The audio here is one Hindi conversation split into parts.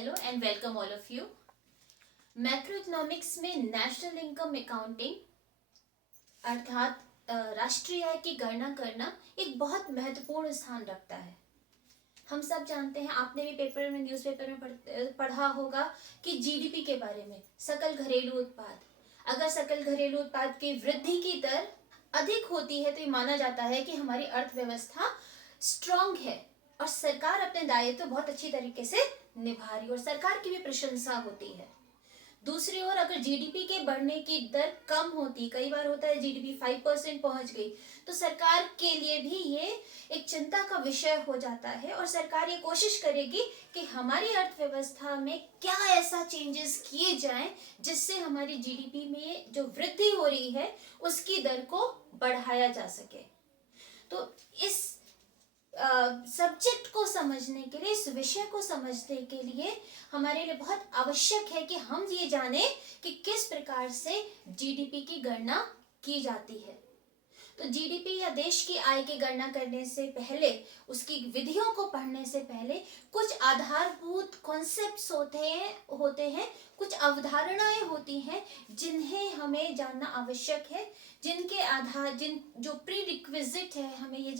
Hello and welcome all of you. Macro economics में नेशनल इनकम अकाउंटिंग अर्थात राष्ट्रीय आय की गणना करना एक बहुत महत्वपूर्ण स्थान रखता है। हम सब जानते हैं, आपने भी पेपर में न्यूज़पेपर में पढ़ा होगा कि जीडीपी के बारे में, सकल घरेलू उत्पाद। अगर सकल घरेलू उत्पाद की वृद्धि की दर अधिक होती है तो ये माना जाता है कि हमारी अर्थव्यवस्था स्ट्रांग है और सरकार अपने दायित्व बहुत अच्छी तरीके से निभा रही है और सरकार की भी प्रशंसा होती है। दूसरी ओर अगर जीडीपी के बढ़ने की दर कम होती, कई बार होता है जीडीपी 5% पहुंच गई, तो सरकार के लिए भी ये एक चिंता का विषय हो जाता है और सरकार ये कोशिश करेगी कि हमारी अर्थव्यवस्था में क्या ऐसा चेंजेस किए जाएं जिससे हमारी जीडीपी में जो वृद्धि हो रही है उसकी दर को बढ़ाया जा सके। तो इस सब्जेक्ट को समझने के लिए, इस विषय को समझने के लिए हमारे लिए बहुत आवश्यक है कि हम ये जाने कि किस प्रकार से जीडीपी की गणना की जाती है। तो जीडीपी या देश की आय की गणना करने से पहले, उसकी विधियों को पढ़ने से पहले कुछ आधारभूत कॉन्सेप्ट्स होते हैं, कुछ अवधारणाएं होती हैं जिन्हें हमें जानना आवश्यक है, जिनके आधार जो प्री रिक्विजिट है हमें ये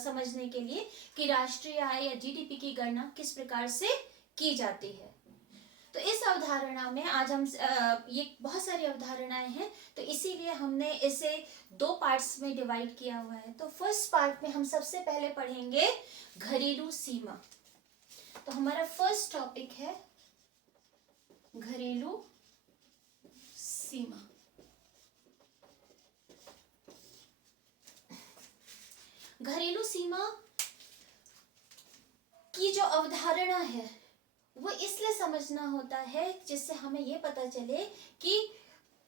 समझने के लिए कि राष्ट्रीय आय या जीडीपी की गणना किस प्रकार से की जाती है। तो इस अवधारणा में आज हम ये बहुत सारी अवधारणाएं हैं, तो इसीलिए हमने इसे दो पार्ट्स में डिवाइड किया हुआ है। तो फर्स्ट पार्ट में हम सबसे पहले पढ़ेंगे घरेलू सीमा। तो हमारा फर्स्ट टॉपिक है घरेलू सीमा। घरेलू सीमा की जो अवधारणा है वो इसलिए समझना होता है जिससे हमें ये पता चले कि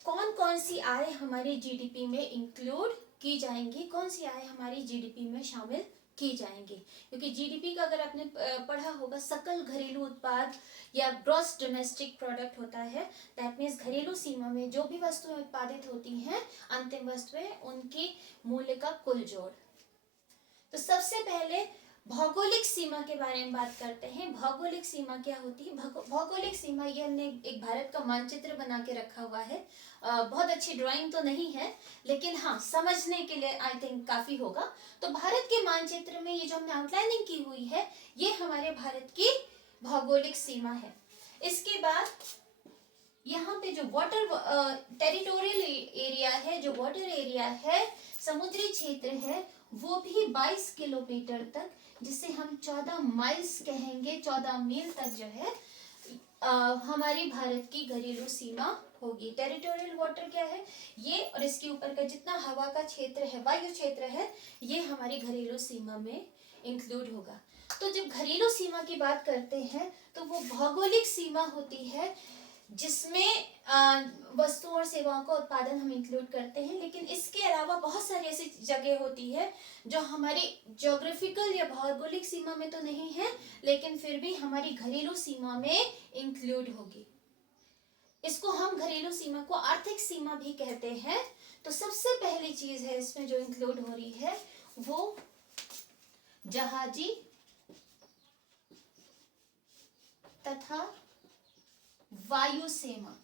कौन कौन सी आय हमारी जीडीपी में इंक्लूड की जाएंगी, कौन सी आय हमारी जीडीपी में शामिल की जाएंगी। क्योंकि जीडीपी का अगर आपने पढ़ा होगा, सकल घरेलू उत्पाद या ग्रॉस डोमेस्टिक प्रोडक्ट होता है। दैट मीन्स घरेलू सीमा में जो भी वस्तुएं उत्पादित होती हैं, अंतिम वस्तुएं, उनकी मूल्य का कुल जोड़। तो सबसे पहले भौगोलिक सीमा के बारे में बात करते हैं। भौगोलिक सीमा क्या होती है? भौगोलिक सीमा, ये हमने एक भारत का मानचित्र बना के रखा हुआ है। बहुत अच्छी ड्राइंग तो नहीं है, लेकिन हाँ, समझने के लिए आई थिंक काफी होगा। तो भारत के मानचित्र में ये जो हमने आउटलाइनिंग की हुई है, ये हमारे भारत की भौगोलिक सीमा है। इसके बाद यहाँ पे जो वाटर टेरिटोरियल एरिया है, जो वाटर एरिया है, समुद्री क्षेत्र है, वो भी 22 किलोमीटर तक, जिसे हम 14 माइल्स कहेंगे, 14 मील तक जो है हमारी भारत की घरेलू सीमा होगी। टेरिटोरियल वाटर क्या है ये, और इसके ऊपर का जितना हवा का क्षेत्र है, वायु क्षेत्र है, ये हमारी घरेलू सीमा में इंक्लूड होगा। तो जब घरेलू सीमा की बात करते हैं तो वो भौगोलिक सीमा होती है जिसमें वस्तुओं और सेवाओं का उत्पादन हम इंक्लूड करते हैं। लेकिन इसके अलावा बहुत सारी ऐसी जगह होती है जो हमारी ज्योग्राफिकल या भौगोलिक सीमा में तो नहीं है, लेकिन फिर भी हमारी घरेलू सीमा में इंक्लूड होगी। इसको हम घरेलू सीमा को आर्थिक सीमा भी कहते हैं। तो सबसे पहली चीज है इसमें जो इंक्लूड हो रही है वो जहाजी तथा वायु सेवाएं।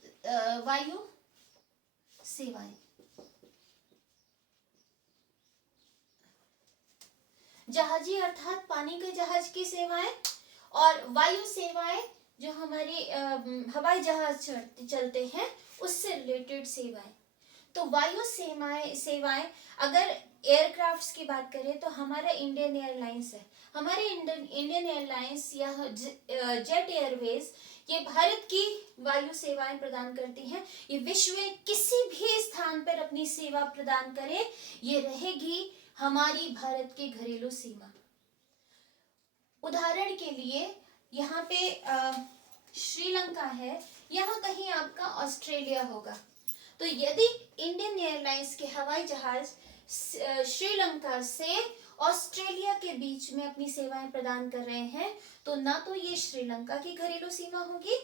जहाजी अर्थात पानी के जहाज की सेवाएं, और वायु सेवाएं जो हमारी हवाई जहाज चलते हैं उससे रिलेटेड सेवाएं। तो वायु सेवाएं अगर एयरक्राफ्ट्स की बात करें तो हमारा इंडियन एयरलाइंस है। हमारे इंडियन एयरलाइंस या जेट एयरवेज, ये भारत की वायु सेवाएं प्रदान करती हैं। ये विश्व में किसी भी स्थान पर अपनी सेवा प्रदान करे, ये रहेगी हमारी भारत की घरेलू सीमा। उदाहरण के लिए यहाँ पे श्रीलंका है, यहाँ कहीं आपका ऑस्ट्रेलिया होगा। तो यदि इंडियन एयरलाइंस के हवाई जहाज श्रीलंका से ऑस्ट्रेलिया के बीच में अपनी सेवाएं प्रदान कर रहे हैं, तो ना तो ये श्रीलंका की घरेलू सीमा होगी,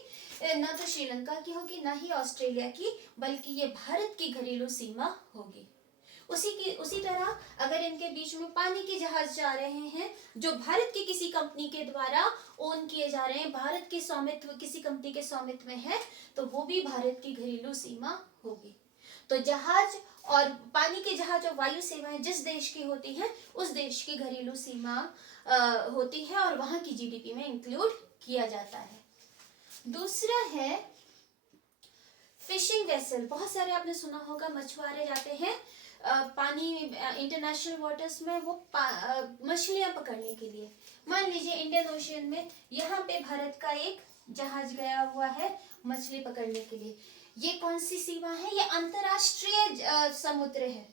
ना तो श्रीलंका की होगी, ना ही ऑस्ट्रेलिया की, बल्कि ये भारत की घरेलू सीमा होगी। उसी तरह अगर इनके बीच में पानी के जहाज जा रहे हैं जो भारत की किसी कंपनी के द्वारा ओन किए जा रहे हैं, भारत के स्वामित्व किसी कंपनी के स्वामित्व में है, तो वो भी भारत की घरेलू सीमा होगी। तो जहाज और पानी के जहाज और वायु सेवाएं जिस देश की होती हैं उस देश की घरेलू सीमा होती है और वहां की जीडीपी में इंक्लूड किया जाता है। दूसरा है फिशिंग वेसल। बहुत सारे आपने सुना होगा मछुआरे जाते हैं पानी इंटरनेशनल वाटर्स में वो मछलियां पकड़ने के लिए। मान लीजिए इंडियन ओशियन में यहाँ पे भारत का एक जहाज गया हुआ है मछली पकड़ने के लिए। ये कौन सी सीमा है? ये अंतरराष्ट्रीय समुद्र है,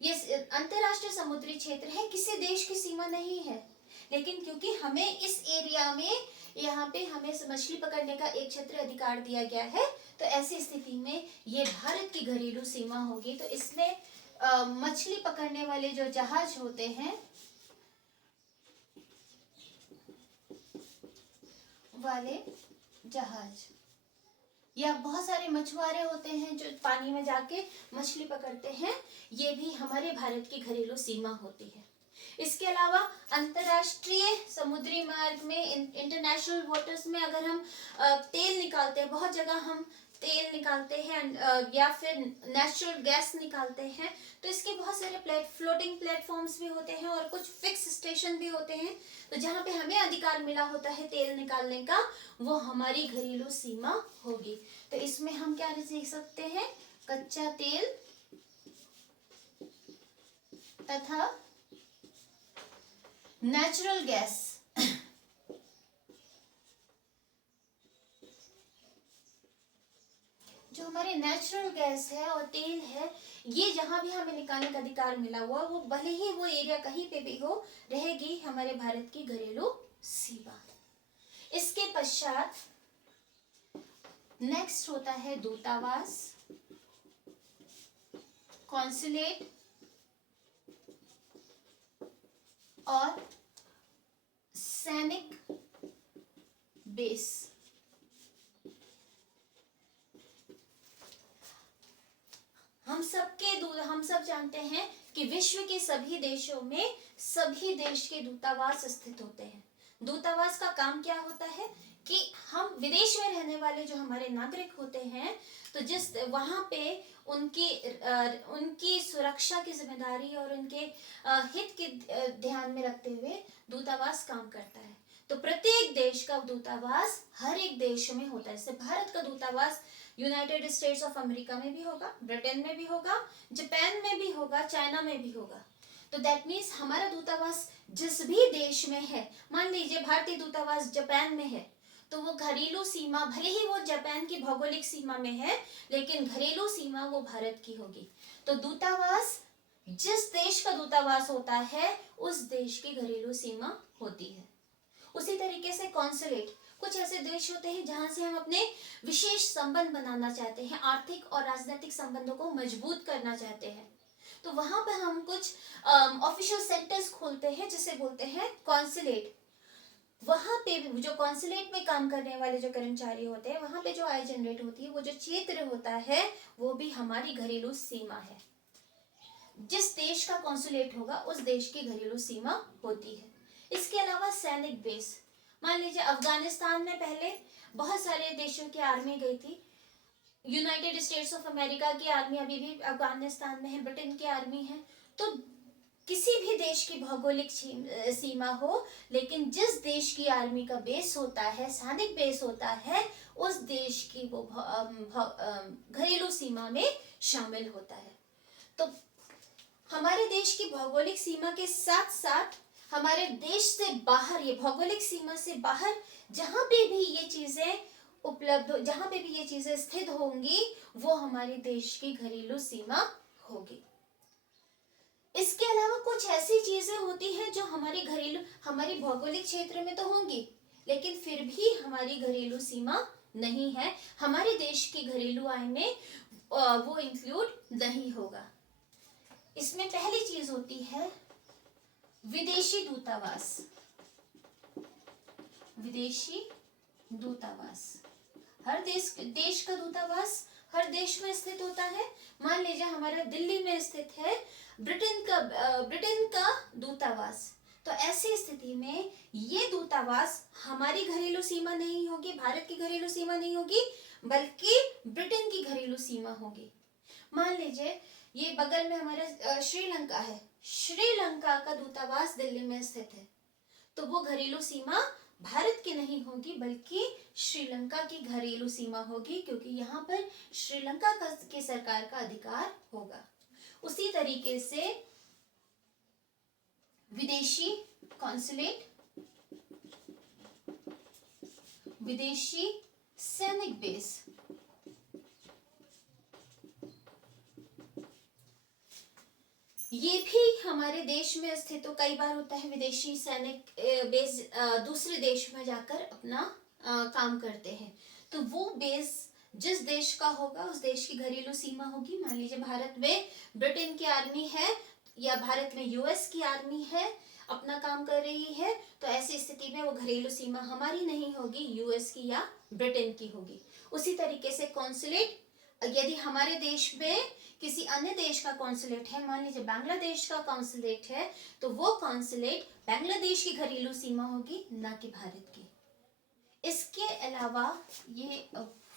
ये अंतरराष्ट्रीय समुद्री क्षेत्र है, किसी देश की सीमा नहीं है। लेकिन क्योंकि हमें इस एरिया में यहाँ पे हमें मछली पकड़ने का एक क्षेत्र अधिकार दिया गया है, तो ऐसी स्थिति में ये भारत की घरेलू सीमा होगी। तो इसमें मछली पकड़ने वाले जो जहाज होते हैं वाले जहाज या बहुत सारे मछुआरे होते हैं जो पानी में जाके मछली पकड़ते हैं, ये भी हमारे भारत की घरेलू सीमा होती है। इसके अलावा अंतरराष्ट्रीय समुद्री मार्ग में इंटरनेशनल वाटर्स में अगर हम तेल निकालते हैं, बहुत जगह हम तेल निकालते हैं या फिर नेचुरल गैस निकालते हैं, तो इसके बहुत सारे फ्लोटिंग प्लेटफॉर्म्स भी होते हैं और कुछ फिक्स स्टेशन भी होते हैं। तो जहाँ पे हमें अधिकार मिला होता है तेल निकालने का, वो हमारी घरेलू सीमा होगी। तो इसमें हम क्या लिख सकते हैं? कच्चा तेल तथा नेचुरल गैस जो हमारी नेचुरल गैस है और तेल है, ये जहां भी हमें निकालने का अधिकार मिला हुआ, वो भले ही वो एरिया कहीं पे भी हो, रहेगी हमारे भारत की घरेलू सीमा। इसके पश्चात नेक्स्ट होता है दूतावास, कॉन्सुलेट और सैनिक बेस। हम सब जानते हैं कि विश्व के सभी देशों में सभी देश के दूतावास स्थित होते हैं। दूतावास का काम क्या होता है कि हम विदेश में रहने वाले जो हमारे नागरिक होते हैं, तो जिस वहां पे उनकी सुरक्षा की जिम्मेदारी और उनके हित के ध्यान में रखते हुए दूतावास काम करता है। तो प्रत्येक देश का दूतावास हर एक देश में होता है। जैसे भारत का दूतावास यूनाइटेड स्टेट्स ऑफ अमेरिका में भी होगा, ब्रिटेन में भी होगा, जापान में भी होगा, चाइना में भी होगा। तो दैट मीन्स हमारा दूतावास जिस भी देश में है, मान लीजिए भारतीय दूतावास जापान में है, तो वो घरेलू सीमा भले ही वो जापान की भौगोलिक सीमा में है, लेकिन घरेलू सीमा वो भारत की होगी। तो दूतावास जिस देश का दूतावास होता है उस देश की घरेलू सीमा होती है। उसी तरीके से कॉन्सुलेट, कुछ ऐसे देश होते हैं जहां से हम अपने विशेष संबंध बनाना चाहते हैं, आर्थिक और राजनीतिक संबंधों को मजबूत करना चाहते हैं, तो वहां पर हम कुछ ऑफिशियल सेंटर्स खोलते हैं जिसे बोलते हैं कॉन्सुलेट। वहां पे जो कॉन्सुलेट में काम करने वाले जो कर्मचारी होते हैं, वहां पे जो आय जनरेट होती है, वो जो क्षेत्र होता है, वो भी हमारी घरेलू सीमा है। जिस देश का कॉन्सुलेट होगा उस देश की घरेलू सीमा होती है। इसके अलावा सैनिक बेस, मान लीजिए अफगानिस्तान में पहले बहुत सारे देशों की आर्मी गई थी, यूनाइटेड स्टेट्स ऑफ अमेरिका की आर्मी अभी भी अफगानिस्तान में है, ब्रिटेन की आर्मी है। तो किसी भी देश की भौगोलिक सीमा हो, लेकिन जिस देश की आर्मी का बेस होता है, सैनिक बेस होता है, उस देश की वो घरेलू सीमा में शामिल होता है। तो हमारे देश की भौगोलिक सीमा के साथ साथ हमारे देश से बाहर, ये भौगोलिक सीमा से बाहर जहां पे भी ये चीजें उपलब्ध, जहां पे भी ये चीजें स्थित होंगी, वो हमारे देश की घरेलू सीमा होगी। इसके अलावा कुछ ऐसी चीजें होती हैं जो हमारी भौगोलिक क्षेत्र में तो होंगी, लेकिन फिर भी हमारी घरेलू सीमा नहीं है, हमारे देश की घरेलू आय में वो इंक्लूड नहीं होगा। इसमें पहली चीज होती है विदेशी दूतावास। विदेशी दूतावास, हर देश का दूतावास हर देश में स्थित होता है। मान लीजिए हमारा दिल्ली में स्थित है ब्रिटेन का दूतावास, तो ऐसी स्थिति में ये दूतावास हमारी घरेलू सीमा नहीं होगी, भारत की घरेलू सीमा नहीं होगी, बल्कि ब्रिटेन की घरेलू सीमा होगी। मान लीजिए ये बगल में हमारा श्रीलंका है, श्रीलंका का दूतावास दिल्ली में स्थित है, तो वो घरेलू सीमा भारत की नहीं होगी बल्कि श्रीलंका की घरेलू सीमा होगी, क्योंकि यहाँ पर श्रीलंका की सरकार का अधिकार होगा। उसी तरीके से विदेशी कॉन्सुलेट, विदेशी सैनिक बेस, ये भी हमारे देश में स्थित तो कई बार होता है। विदेशी सैनिक बेस दूसरे देश में जाकर अपना काम करते हैं, तो वो बेस जिस देश का होगा उस देश की घरेलू सीमा होगी। मान लीजिए भारत में ब्रिटेन की आर्मी है या भारत में यूएस की आर्मी है, अपना काम कर रही है, तो ऐसी स्थिति में वो घरेलू सीमा हमारी नहीं होगी, यूएस की या ब्रिटेन की होगी। उसी तरीके से कॉन्सुलेट, यदि हमारे देश में किसी अन्य देश का कॉन्सुलेट है, मान लीजिए बांग्लादेश का कॉन्सुलेट है, तो वो कॉन्सुलेट बांग्लादेश की घरेलू सीमा होगी, ना कि भारत की। इसके अलावा ये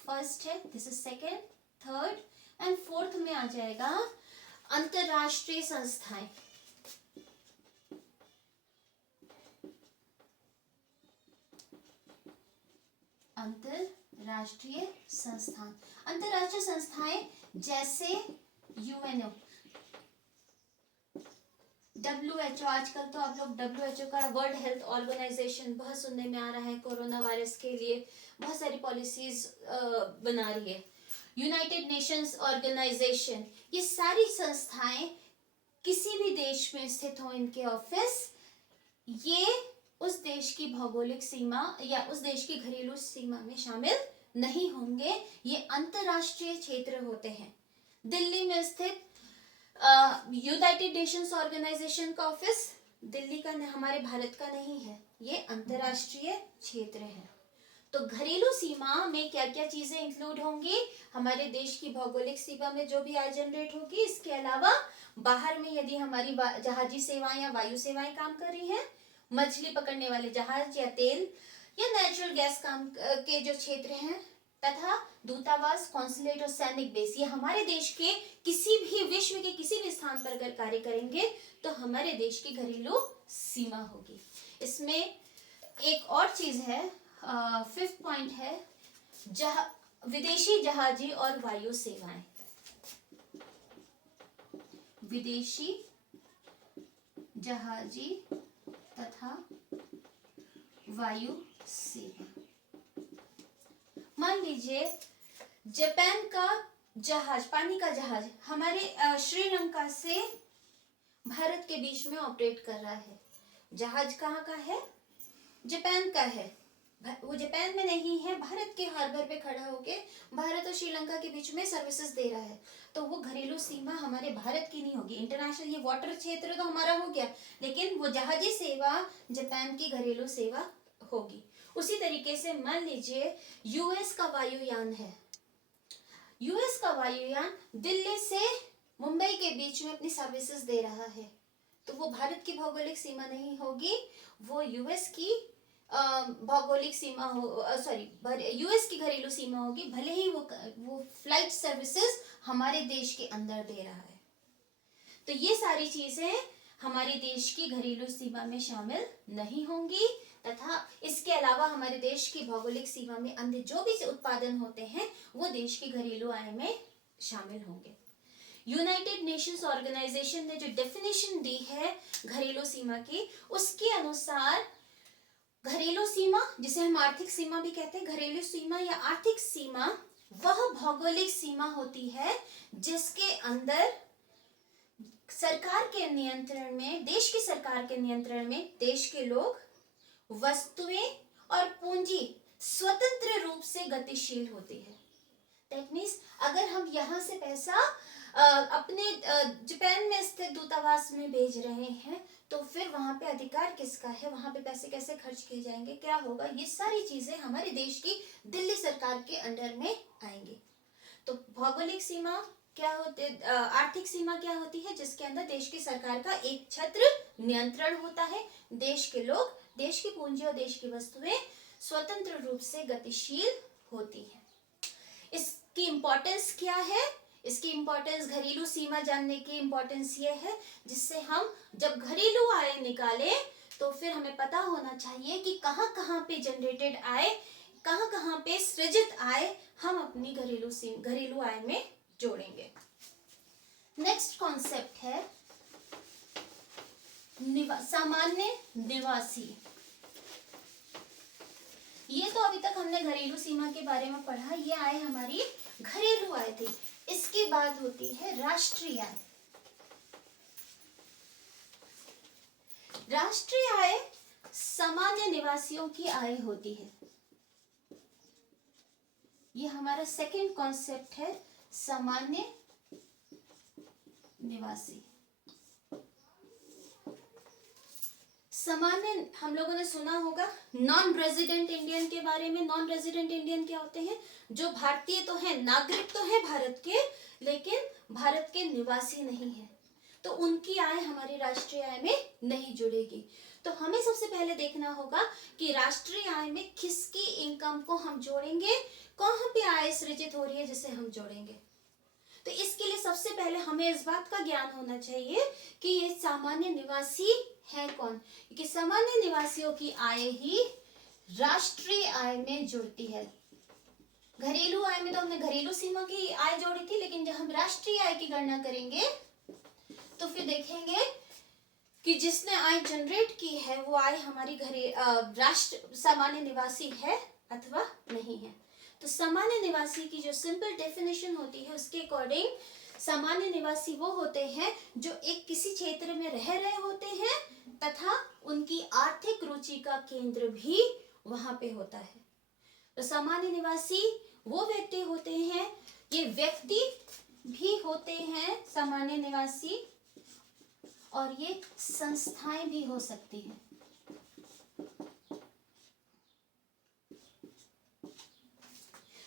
फर्स्ट है, this is second, third and fourth में आ जाएगा अंतरराष्ट्रीय संस्थाएं। अंतरराष्ट्रीय संस्थान, अंतरराष्ट्रीय संस्थाएं जैसे यूएनओ, WHO, आजकल तो आप लोग WHO का, वर्ल्ड हेल्थ ऑर्गेनाइजेशन बहुत सुनने में आ रहा है, कोरोना वायरस के लिए बहुत सारी पॉलिसीज बना रही है। यूनाइटेड नेशंस ऑर्गेनाइजेशन, ये सारी संस्थाएं किसी भी देश में स्थित हो इनके ऑफिस, ये उस देश की भौगोलिक सीमा या उस देश की घरेलू सीमा में शामिल नहीं होंगे, ये अंतरराष्ट्रीय क्षेत्र होते हैं। दिल्ली में स्थित यूनाइटेड नेशंस ऑर्गेनाइजेशन का ऑफिस दिल्ली का, हमारे भारत का नहीं है, ये अंतरराष्ट्रीय क्षेत्र है। तो घरेलू सीमा में क्या क्या चीजें इंक्लूड होंगी, हमारे देश की भौगोलिक सीमा में जो भी आय जनरेट होगी, इसके अलावा बाहर में यदि हमारी जहाजी सेवाएं या वायु सेवाएं काम कर रही हैं, मछली पकड़ने वाले जहाज या तेल या नेचुरल गैस काम के जो क्षेत्र हैं, तथा दूतावास, कॉन्सुलेट और सैनिक बेस, ये हमारे देश के किसी भी, विश्व के किसी भी स्थान पर अगर कार्य करेंगे तो हमारे देश की घरेलू सीमा होगी। इसमें एक और चीज है, फिफ्थ पॉइंट है विदेशी जहाजी और वायु सेवाएं। विदेशी जहाजी तथा वायु सेवा, मान लीजिए जापान का जहाज, पानी का जहाज हमारे श्रीलंका से भारत के बीच में ऑपरेट कर रहा है। जहाज कहाँ का है? जापान का है, वो जापान में नहीं है, भारत के हार्बर पे खड़ा होके भारत और श्रीलंका के बीच में सर्विसेज दे रहा है, तो वो घरेलू सीमा हमारे भारत की नहीं होगी। इंटरनेशनल ये वाटर क्षेत्र तो हमारा हो गया, लेकिन वो जहाजी सेवा जापान की घरेलू सेवा होगी। उसी तरीके से मान लीजिए यूएस का वायुयान है, यूएस का वायुयान दिल्ली से मुंबई के बीच में अपनी सर्विसेज दे रहा है, तो वो भारत की भौगोलिक सीमा नहीं होगी, वो यूएस की भौगोलिक सीमा हो, यूएस की घरेलू सीमा होगी, भले ही वो फ्लाइट सर्विसेज हमारे देश के अंदर दे रहा है। तो ये सारी चीजें हमारे देश की घरेलू सीमा में शामिल नहीं होंगी, तथा इसके अलावा हमारे देश की भौगोलिक सीमा में अन्य जो भी उत्पादन होते हैं वो देश की घरेलू आय में शामिल होंगे। यूनाइटेड नेशंस ऑर्गेनाइजेशन ने जो डेफिनेशन दी है घरेलू सीमा की, उसके अनुसार घरेलू सीमा, जिसे हम आर्थिक सीमा भी कहते हैं, घरेलू सीमा या आर्थिक सीमा वह भौगोलिक सीमा होती है जिसके अंदर सरकार के नियंत्रण में, देश की सरकार के नियंत्रण में देश के लोग, वस्तुएं और पूंजी स्वतंत्र रूप से गतिशील होती है। दैट मीन्स अगर हम यहाँ से पैसा अपने जापान में स्थित दूतावास में भेज रहे हैं, तो फिर वहां पे अधिकार किसका है, वहां पे पैसे कैसे खर्च किए जाएंगे, क्या होगा, ये सारी चीजें हमारे देश की दिल्ली सरकार के अंडर में आएंगी। तो भौगोलिक सीमा क्या होते, आर्थिक सीमा क्या होती है, जिसके अंदर देश की सरकार का एक छत्र नियंत्रण होता है। देश के लोग, देश की पूंजी और देश की वस्तुएं स्वतंत्र रूप से गतिशील होती है। इसकी इंपॉर्टेंस क्या है? इसकी इंपॉर्टेंस, घरेलू सीमा जानने की इंपॉर्टेंस ये है जिससे हम जब घरेलू आय निकाले तो फिर हमें पता होना चाहिए कि कहाँ कहाँ पे जनरेटेड आय, कहाँ कहाँ पे सृजित आय हम अपनी घरेलू आय में जोड़ेंगे। नेक्स्ट कॉन्सेप्ट है सामान्य निवासी। ये तो अभी तक हमने घरेलू सीमा के बारे में पढ़ा, ये आय हमारी घरेलू आय थी। इसके बाद होती है राष्ट्रीय आय। राष्ट्रीय आय सामान्य निवासियों की आय होती है। ये हमारा सेकंड कॉन्सेप्ट है, सामान्य निवासी। सामान्य, हम लोगों ने सुना होगा नॉन रेजिडेंट इंडियन के बारे में। नॉन रेजिडेंट इंडियन क्या होते हैं? जो भारतीय तो है, नागरिक तो है भारत के, लेकिन भारत के निवासी नहीं है, तो उनकी आय हमारी राष्ट्रीय आय में नहीं जुड़ेगी। तो हमें सबसे पहले देखना होगा कि राष्ट्रीय आय में किसकी इनकम को हम जोड़ेंगे, कहाँ पे आय सृजित हो रही है जिसे हम जोड़ेंगे। तो इसके लिए सबसे पहले हमें इस बात का ज्ञान होना चाहिए कि ये सामान्य निवासी है कौन, क्योंकि सामान्य निवासियों की आय ही राष्ट्रीय आय में जुड़ती है। घरेलू आय में तो हमने घरेलू सीमा की आय जोड़ी थी, लेकिन जब हम राष्ट्रीय आय की गणना करेंगे तो फिर देखेंगे कि जिसने आय जनरेट की है वो आय हमारी राष्ट्र सामान्य निवासी है अथवा नहीं है। तो सामान्य निवासी की जो सिंपल डेफिनेशन होती है उसके अकॉर्डिंग सामान्य निवासी वो होते हैं जो एक किसी क्षेत्र में रह रहे होते हैं तथा उनकी आर्थिक रुचि का केंद्र भी वहां पे होता है। तो सामान्य निवासी वो व्यक्ति होते हैं, ये व्यक्ति भी होते हैं सामान्य निवासी, और ये संस्थाएं भी हो सकती हैं।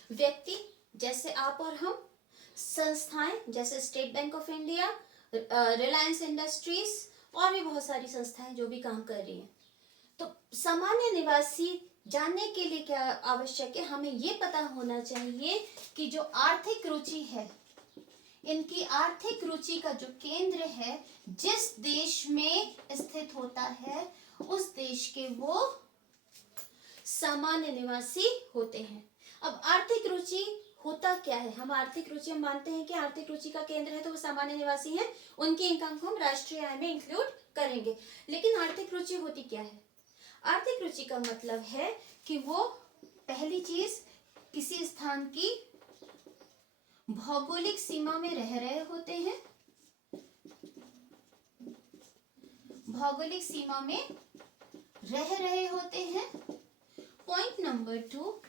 व्यक्ति जैसे आप और हम, संस्थाएं जैसे state bank of India, Reliance industries और भी बहुत सारी संस्थाएं जो भी काम कर रही हैं। तो सामान्य निवासी जानने के लिए क्या आवश्यक है, हमें ये पता होना चाहिए कि जो आर्थिक रुचि है, इनकी आर्थिक रुचि का जो केंद्र है जिस देश में स्थित होता है उस देश के वो सामान्य निवासी होते हैं। अब आर्थिक रुचि होता क्या है, हम आर्थिक रुचि, हम मानते हैं कि आर्थिक रुचि का केंद्र है तो वो सामान्य निवासी हैं, उनकी इनकम को हम राष्ट्रीय आय में इंक्लूड करेंगे। लेकिन आर्थिक रुचि होती क्या है? आर्थिक रुचि का मतलब है कि वो पहली चीज किसी स्थान की भौगोलिक सीमा में रह रहे होते हैं, भौगोलिक सीमा में रह रहे होते हैं। पॉइंट नंबर 2,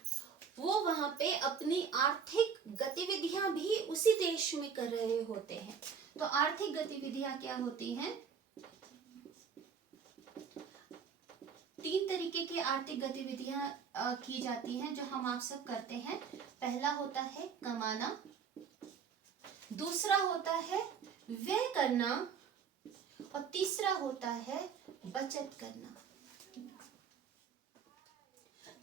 वो वहां पे अपनी आर्थिक गतिविधियां भी उसी देश में कर रहे होते हैं। तो आर्थिक गतिविधियां क्या होती हैं? 3 तरीके की आर्थिक गतिविधियां की जाती हैं जो हम आप सब करते हैं। पहला होता है कमाना, दूसरा होता है व्यय करना, और तीसरा होता है बचत करना।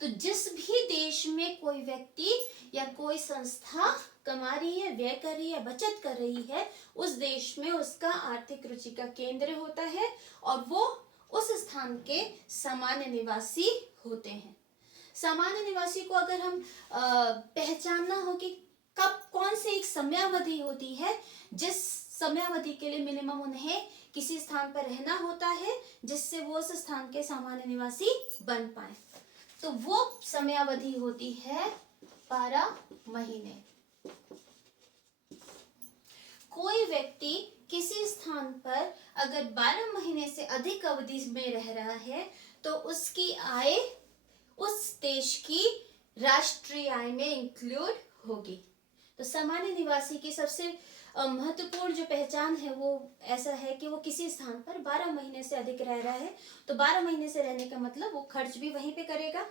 तो जिस भी देश में कोई व्यक्ति या कोई संस्था कमा रही है, व्यय कर रही है, बचत कर रही है, उस देश में उसका आर्थिक रुचि का केंद्र होता है और वो उस स्थान के सामान्य निवासी होते हैं। सामान्य निवासी को अगर हम पहचानना हो कि कब कौन सी एक समयावधि होती है जिस समयावधि के लिए मिनिमम उन्हें किसी स्थान पर रहना होता है जिससे वो उस स्थान के सामान्य निवासी बन पाए, तो वो समयावधि होती है 12 महीने। कोई व्यक्ति किसी स्थान पर अगर 12 महीने से अधिक अवधि में रह रहा है तो उसकी आय उस देश की राष्ट्रीय आय में इंक्लूड होगी। तो सामान्य निवासी की सबसे महत्वपूर्ण जो पहचान है वो ऐसा है कि वो किसी स्थान पर 12 महीने से अधिक रह रहा है। तो 12 महीने से रहने का मतलब वो खर्च भी वहीं पे करेगा,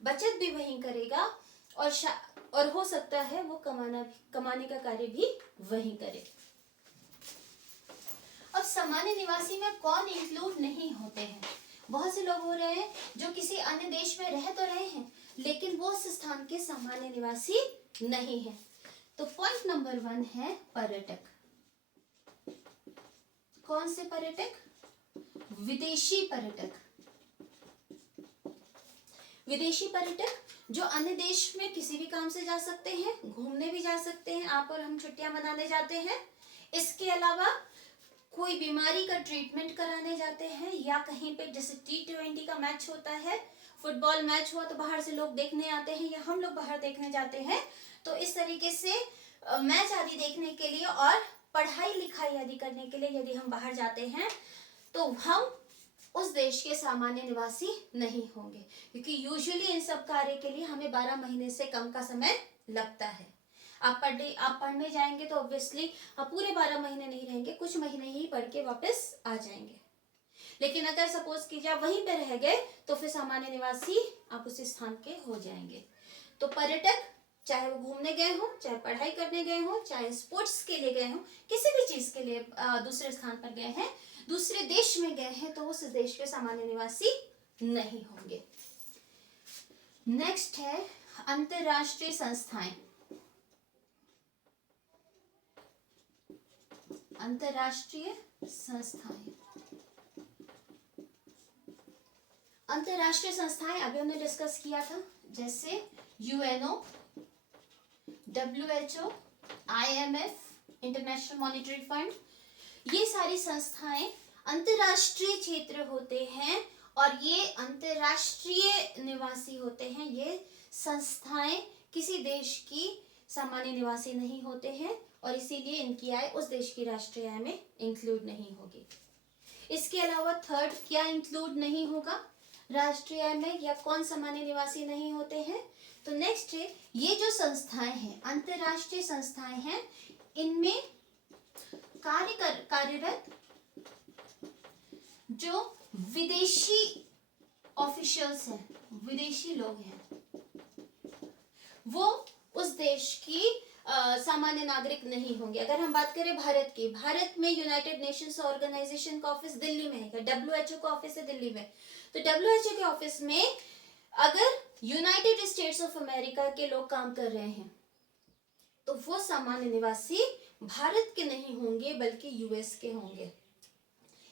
बचत भी वहीं करेगा और हो सकता है वो कमाने का कार्य भी वही करे। अब सामान्य निवासी में कौन इंक्लूड नहीं होते हैं? बहुत से लोग हो रहे हैं जो किसी अन्य देश में रह तो रहे हैं लेकिन वो उस स्थान के सामान्य निवासी नहीं है। तो पॉइंट नंबर 1 है पर्यटक। कौन से पर्यटक? विदेशी पर्यटक। विदेशी पर्यटक जो अन्य देश में किसी भी काम से जा सकते हैं, घूमने भी जा सकते हैं, आप और हम छुट्टियां मनाने जाते हैं। इसके अलावा कोई बीमारी का ट्रीटमेंट कराने जाते हैं, या कहीं पे जैसे T20 का मैच होता है, फुटबॉल मैच हुआ तो बाहर से लोग देखने आते हैं, या हम लोग बाहर देखने जाते हैं। तो इस तरीके से मैच आदि देखने के लिए और पढ़ाई लिखाई आदि करने के लिए यदि हम बाहर जाते हैं तो हम उस देश के सामान्य निवासी नहीं होंगे, क्योंकि यूजुअली इन सब कार्य के लिए हमें 12 महीने से कम का समय लगता है। आप पढ़ने जाएंगे तो ऑब्वियसली आप पूरे 12 महीने नहीं रहेंगे, कुछ महीने ही पढ़ के वापस आ जाएंगे। लेकिन अगर सपोज कीजिए आप वहीं पे रह गए तो फिर सामान्य निवासी आप उस स्थान के हो जाएंगे। तो पर्यटक चाहे वो घूमने गए हों, चाहे पढ़ाई करने गए हों, चाहे स्पोर्ट्स के लिए गए हों, किसी भी चीज के लिए दूसरे स्थान पर गए हैं, दूसरे देश में गए हैं, तो उस देश के सामान्य निवासी नहीं होंगे। नेक्स्ट है अंतरराष्ट्रीय संस्थाएं। अंतरराष्ट्रीय संस्थाएं। अंतरराष्ट्रीय संस्थाएं अभी हमने डिस्कस किया था, जैसे UNO, WHO, IMF, international monetary fund. ये सारी संस्थाएं अंतरराष्ट्रीय क्षेत्र होते हैं और ये अंतरराष्ट्रीय निवासी होते हैं। ये संस्थाएं किसी देश की सामान्य निवासी नहीं होते हैं और इसीलिए इनकी आय उस देश की राष्ट्रीय आय में इंक्लूड नहीं होगी। इसके अलावा थर्ड क्या इंक्लूड नहीं होगा राष्ट्रीय आय में, या कौन सामान्य निवासी नहीं होते हैं? तो नेक्स्ट है, ये जो संस्थाएं हैं अंतरराष्ट्रीय संस्थाएं हैं, इनमें कार्यरत जो विदेशी ऑफिशियल्स हैं, विदेशी लोग हैं, वो उस देश की सामान्य नागरिक नहीं होंगे। अगर हम बात करें भारत की, भारत में यूनाइटेड नेशंस ऑर्गेनाइजेशन का ऑफिस दिल्ली में है, WHO का ऑफिस है दिल्ली में। तो WHO के ऑफिस में अगर यूनाइटेड स्टेट्स ऑफ अमेरिका के लोग काम कर रहे हैं तो वो सामान्य निवासी भारत के नहीं होंगे बल्कि US के होंगे।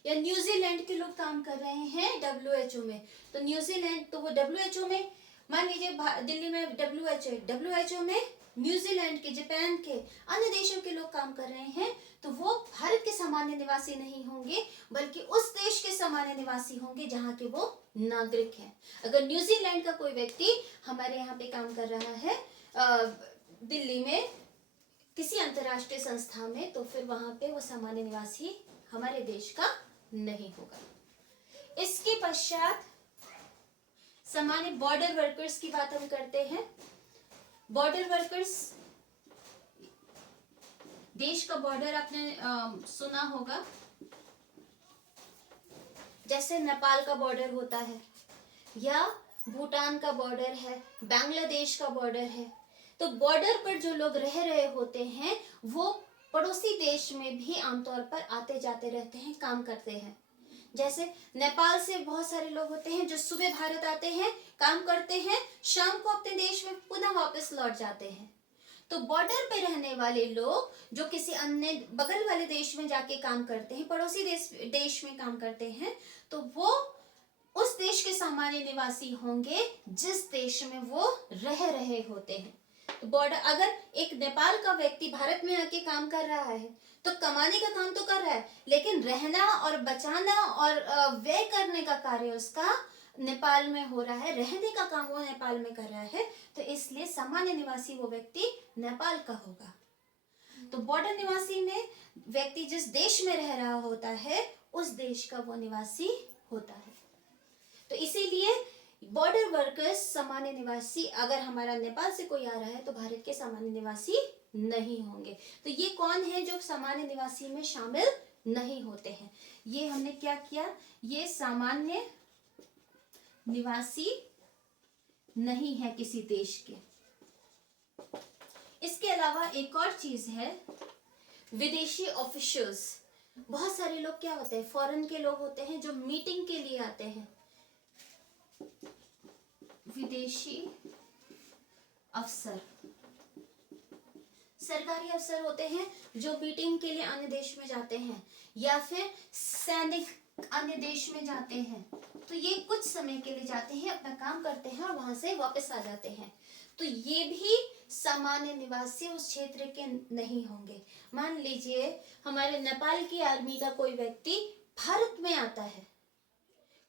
या न्यूजीलैंड के लोग काम कर रहे हैं WHO में, तो न्यूजीलैंड, तो वो WHO में, मान लीजिए दिल्ली में WHO में न्यूजीलैंड के, जापान के, अन्य देशों के लोग काम कर रहे हैं, तो वो भारत के सामान्य निवासी नहीं होंगे बल्कि उस देश के सामान्य निवासी होंगे जहाँ के वो नागरिक हैं। अगर न्यूजीलैंड का कोई व्यक्ति हमारे यहाँ पे काम कर रहा है दिल्ली में किसी अंतरराष्ट्रीय संस्था में, तो फिर वहां पे वो सामान्य निवासी हमारे देश का नहीं होगा। इसके पश्चात सामान्य बॉर्डर वर्कर्स की बात हम करते हैं। बॉर्डर वर्कर्स, देश का बॉर्डर आपने सुना होगा, जैसे नेपाल का बॉर्डर होता है, या भूटान का बॉर्डर है, बांग्लादेश का बॉर्डर है। तो बॉर्डर पर जो लोग रह रहे होते हैं वो पड़ोसी देश में भी आमतौर पर आते जाते रहते हैं, काम करते हैं। जैसे नेपाल से बहुत सारे लोग होते हैं जो सुबह भारत आते हैं, काम करते हैं, शाम को अपने देश में पुनः वापस लौट जाते हैं। तो बॉर्डर पे रहने वाले लोग जो किसी अन्य बगल वाले देश में जाके काम करते हैं, पड़ोसी देश में काम करते हैं, तो वो उस देश के सामान्य निवासी होंगे जिस देश में वो रह रहे होते हैं। तो बॉर्डर, अगर एक नेपाल का व्यक्ति भारत में आके काम कर रहा है तो कमाने का काम तो कर रहा है, लेकिन रहना और बचाना और व्यय करने का कार्य उसका नेपाल में हो रहा है, रहने का काम वो नेपाल में कर रहा है, तो इसलिए सामान्य निवासी वो व्यक्ति नेपाल का होगा। तो बॉर्डर निवासी में व्यक्ति जिस देश में रह रहा होता है उस देश का वो निवासी होता है। तो इसीलिए बॉर्डर वर्कर्स सामान्य निवासी, अगर हमारा नेपाल से कोई आ रहा है तो भारत के सामान्य निवासी नहीं होंगे। तो ये कौन है जो सामान्य निवासी में शामिल नहीं होते हैं? ये हमने क्या किया, ये सामान्य निवासी नहीं है किसी देश के, इसके अलावा एक और चीज है, विदेशी ऑफिशियल्स। बहुत सारे लोग क्या होते हैं, फॉरेन के लोग होते हैं जो मीटिंग के लिए आते हैं। विदेशी अफसर सरकारी अफसर होते हैं जो मीटिंग के लिए अन्य देश में जाते हैं, या फिर सैनिक अन्य देश में जाते हैं। तो ये कुछ समय के लिए जाते हैं, अपना काम करते हैं और वहां से वापस आ जाते हैं। तो ये भी सामान्य निवासी उस क्षेत्र के नहीं होंगे। मान लीजिए हमारे नेपाल की आर्मी का कोई व्यक्ति भारत में आता है,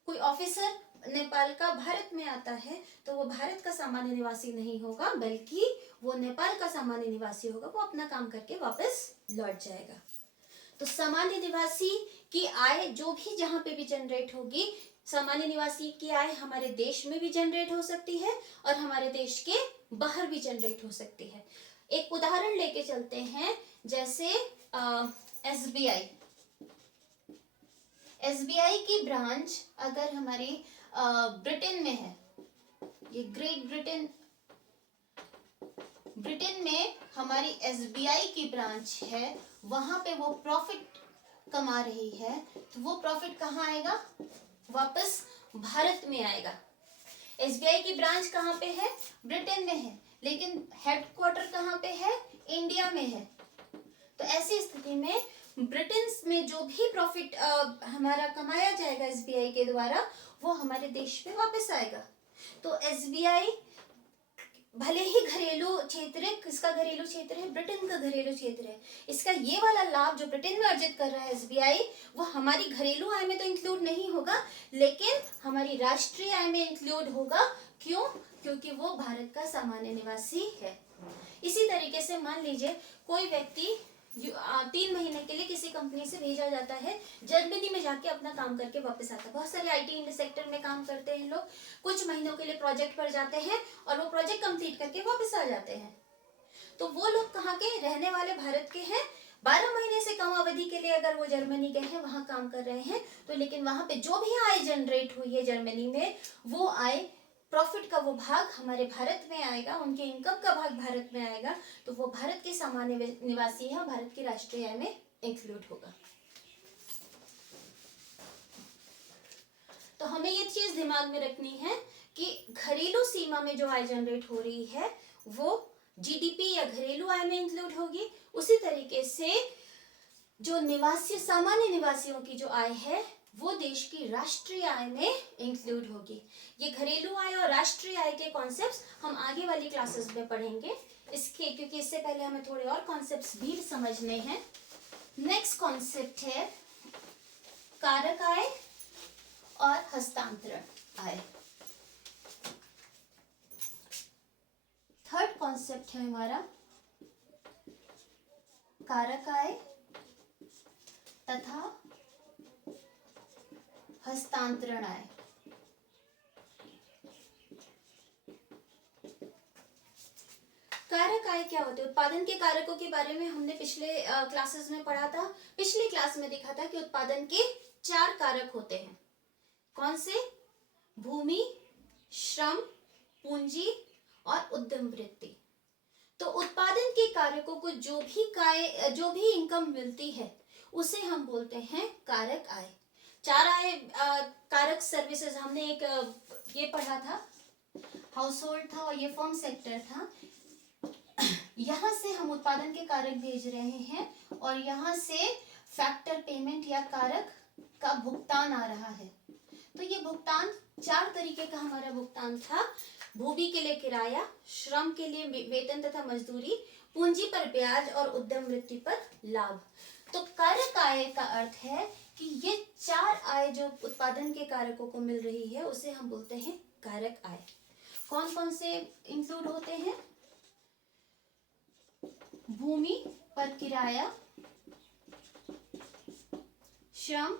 कोई ऑफिसर नेपाल का भारत में आता है, तो वो भारत का सामान्य निवासी नहीं होगा, बल्कि वो नेपाल का सामान्य निवासी होगा। वो अपना काम करके वापस लौट जाएगा। तो सामान्य निवासी की आय जो भी जहां पे भी जनरेट होगी, सामान्य निवासी की आय हमारे देश में भी जनरेट हो सकती है और हमारे देश के बाहर भी जनरेट हो सकती है। एक उदाहरण लेके चलते हैं, जैसे एसबीआई। एसबीआई की ब्रांच अगर हमारी ब्रिटेन में है, ये ग्रेट ब्रिटेन में हमारी एसबीआई की ब्रांच है, वहां पे वो प्रॉफिट कमा रही है, तो वो प्रॉफिट कहाँ आएगा, वापस भारत में आएगा। एसबीआई की ब्रांच कहाँ पे है, ब्रिटेन में है, लेकिन हेडक्वार्टर कहाँ पे है, इंडिया में है। तो ऐसी स्थिति में ब्रिटेन में जो भी प्रॉफिट हमारा कमाया जाएगा एसबीआई के द्वारा, वो हमारे देश में वापस आएगा। तो एसबीआई भले ही घरेलू क्षेत्र है, किसका घरेलू क्षेत्र है, ब्रिटेन का घरेलू क्षेत्र है, इसका ये वाला लाभ जो ब्रिटेन में अर्जित कर रहा है एसबीआई, वो हमारी घरेलू आय में तो इंक्लूड नहीं होगा, लेकिन हमारी राष्ट्रीय आय में इंक्लूड होगा। क्यों? क्योंकि वो भारत का सामान्य निवासी है। इसी तरीके से मान लीजिए कोई व्यक्ति 3 महीने के लिए किसी कंपनी से भेजा जाता है, जर्मनी में जाके अपना काम करके वापस आता है। बहुत सारे आईटी सेक्टर में काम करते हैं लोग, कुछ महीनों के लिए प्रोजेक्ट पर जाते हैं और वो प्रोजेक्ट कंप्लीट करके वापस आ जाते हैं। तो वो लोग कहाँ के रहने वाले, भारत के हैं। 12 महीने से कम अवधि के लिए अगर वो जर्मनी गए हैं, वहां काम कर रहे हैं, तो लेकिन वहां पे जो भी आय जनरेट हुई है जर्मनी में, वो आय प्रॉफिट का वो भाग हमारे भारत में आएगा, उनके इनकम का भाग भारत में आएगा, तो वो भारत के सामान्य निवासी है, भारत की राष्ट्रीय आय में इंक्लूड होगा। तो हमें ये चीज दिमाग में रखनी है कि घरेलू सीमा में जो आय जनरेट हो रही है वो जीडीपी या घरेलू आय में इंक्लूड होगी। उसी तरीके से जो निवासी सामान्य निवासियों की जो आय है वो देश की राष्ट्रीय आय में इंक्लूड होगी। ये घरेलू आय और राष्ट्रीय आय के कॉन्सेप्ट्स हम आगे वाली क्लासेस में पढ़ेंगे, इसके क्योंकि इससे पहले हमें थोड़े और कॉन्सेप्ट्स भी समझने हैं। नेक्स्ट कॉन्सेप्ट है कारक आय और हस्तांतरण आय। थर्ड कॉन्सेप्ट है हमारा कारक आय तथा हस्तांतरण आय। कारक आय क्या होते हैं? उत्पादन के कारकों के बारे में हमने पिछले क्लासेस में पढ़ा था। पिछली क्लास में देखा था कि उत्पादन के 4 कारक होते हैं। कौन से? भूमि, श्रम, पूंजी और उद्यम वृत्ति। तो उत्पादन के कारकों को जो भी इनकम मिलती है उसे हम बोलते हैं कारक आय। 4 आय कारक सर्विसेज हमने एक ये पढ़ा था, हाउस होल्ड था और ये फर्म सेक्टर था। यहाँ से हम उत्पादन के कारक भेज रहे हैं और यहाँ से फैक्टर पेमेंट या कारक का भुगतान आ रहा है। तो ये भुगतान 4 तरीके का हमारा भुगतान था। भूमि के लिए किराया, श्रम के लिए वेतन तथा मजदूरी, पूंजी पर ब्याज और उद्यम वृत्ति पर लाभ। तो कारक आय का अर्थ है कि ये 4 आय जो उत्पादन के कारकों को मिल रही है उसे हम बोलते हैं कारक आय। कौन कौन से इंक्लूड होते हैं? भूमि पर किराया, श्रम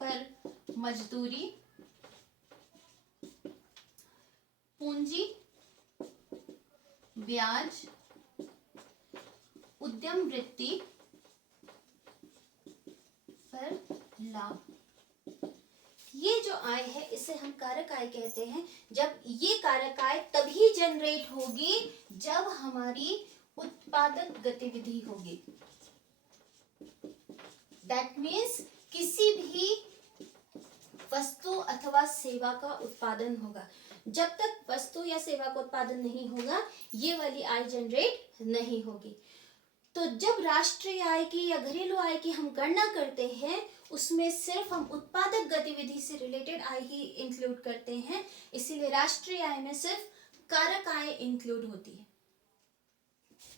पर मजदूरी, पूंजी, ब्याज, उद्यम वृत्ति पर लाभ। ये जो आय है इसे हम कारक आय कहते हैं। जब ये कारक आय तभी जनरेट होगी जब हमारी उत्पादक गतिविधि होगी। दैट मीन्स किसी भी वस्तु अथवा सेवा का उत्पादन होगा। जब तक वस्तु या सेवा का उत्पादन नहीं होगा ये वाली आय जनरेट नहीं होगी। तो जब राष्ट्रीय आय की या घरेलू आय की हम गणना करते हैं उसमें सिर्फ हम उत्पादक गतिविधि से रिलेटेड आय ही इंक्लूड करते हैं, इसीलिए राष्ट्रीय आय में सिर्फ कारक आय इंक्लूड होती है।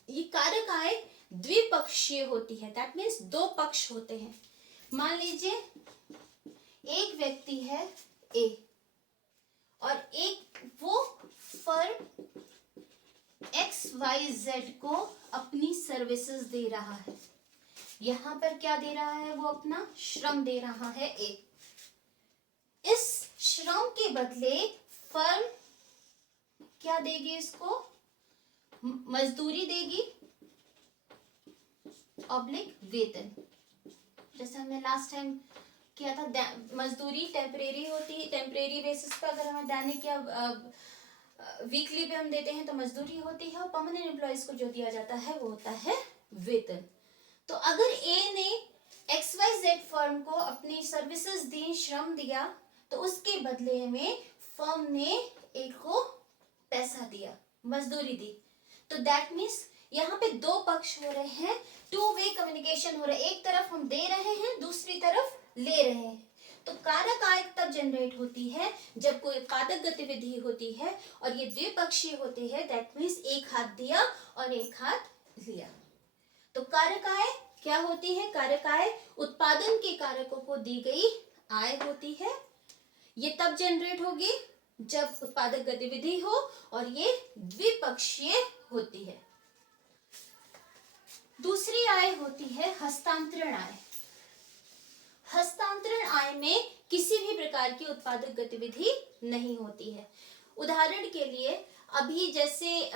ये कारक आय द्विपक्षीय होती है। दैट मीन्स दो पक्ष होते हैं। मान लीजिए एक व्यक्ति है ए और एक वो फर्म XYZ को अपनी सर्विसेज दे रहा है। यहां पर क्या दे रहा है? वो अपना श्रम दे रहा है ए। इस श्रम के बदले फर्म क्या देगी? इसको मजदूरी देगी ऑब्लिक वेतन। जैसे हमने लास्ट टाइम किया था, मजदूरी टेम्परेरी होती है। टेम्परेरी बेसिस पर अगर हमें दैनिक या वीकली पे हम देते हैं तो मजदूरी होती है, और परमानेंट एम्प्लॉइज को जो दिया जाता है वो होता है वेतन। तो अगर ए ने XYZ फर्म को अपनी सर्विसेज दी, श्रम दिया, तो उसके बदले में फर्म ने ए को पैसा दिया, मजदूरी दी। तो दैट मीन्स यहाँ पे दो पक्ष हो रहे हैं, टू वे कम्युनिकेशन हो रहा है। एक तरफ हम दे रहे हैं, दूसरी तरफ ले रहे हैं। तो कारक आय तब जनरेट होती है जब कोई उत्पादक गतिविधि होती है और ये द्विपक्षीय होती है। दैट मीन्स एक हाथ दिया और एक हाथ लिया। तो कारक आय क्या होती है? कारक आय उत्पादन के कारकों को दी गई आय होती है। ये तब जनरेट होगी जब उत्पादक गतिविधि हो और ये द्विपक्षीय होती है। दूसरी आय होती है हस्तांतरण आय। हस्तांतरण आय में किसी भी प्रकार की उत्पादक गतिविधि नहीं होती है। उदाहरण के लिए अभी जैसे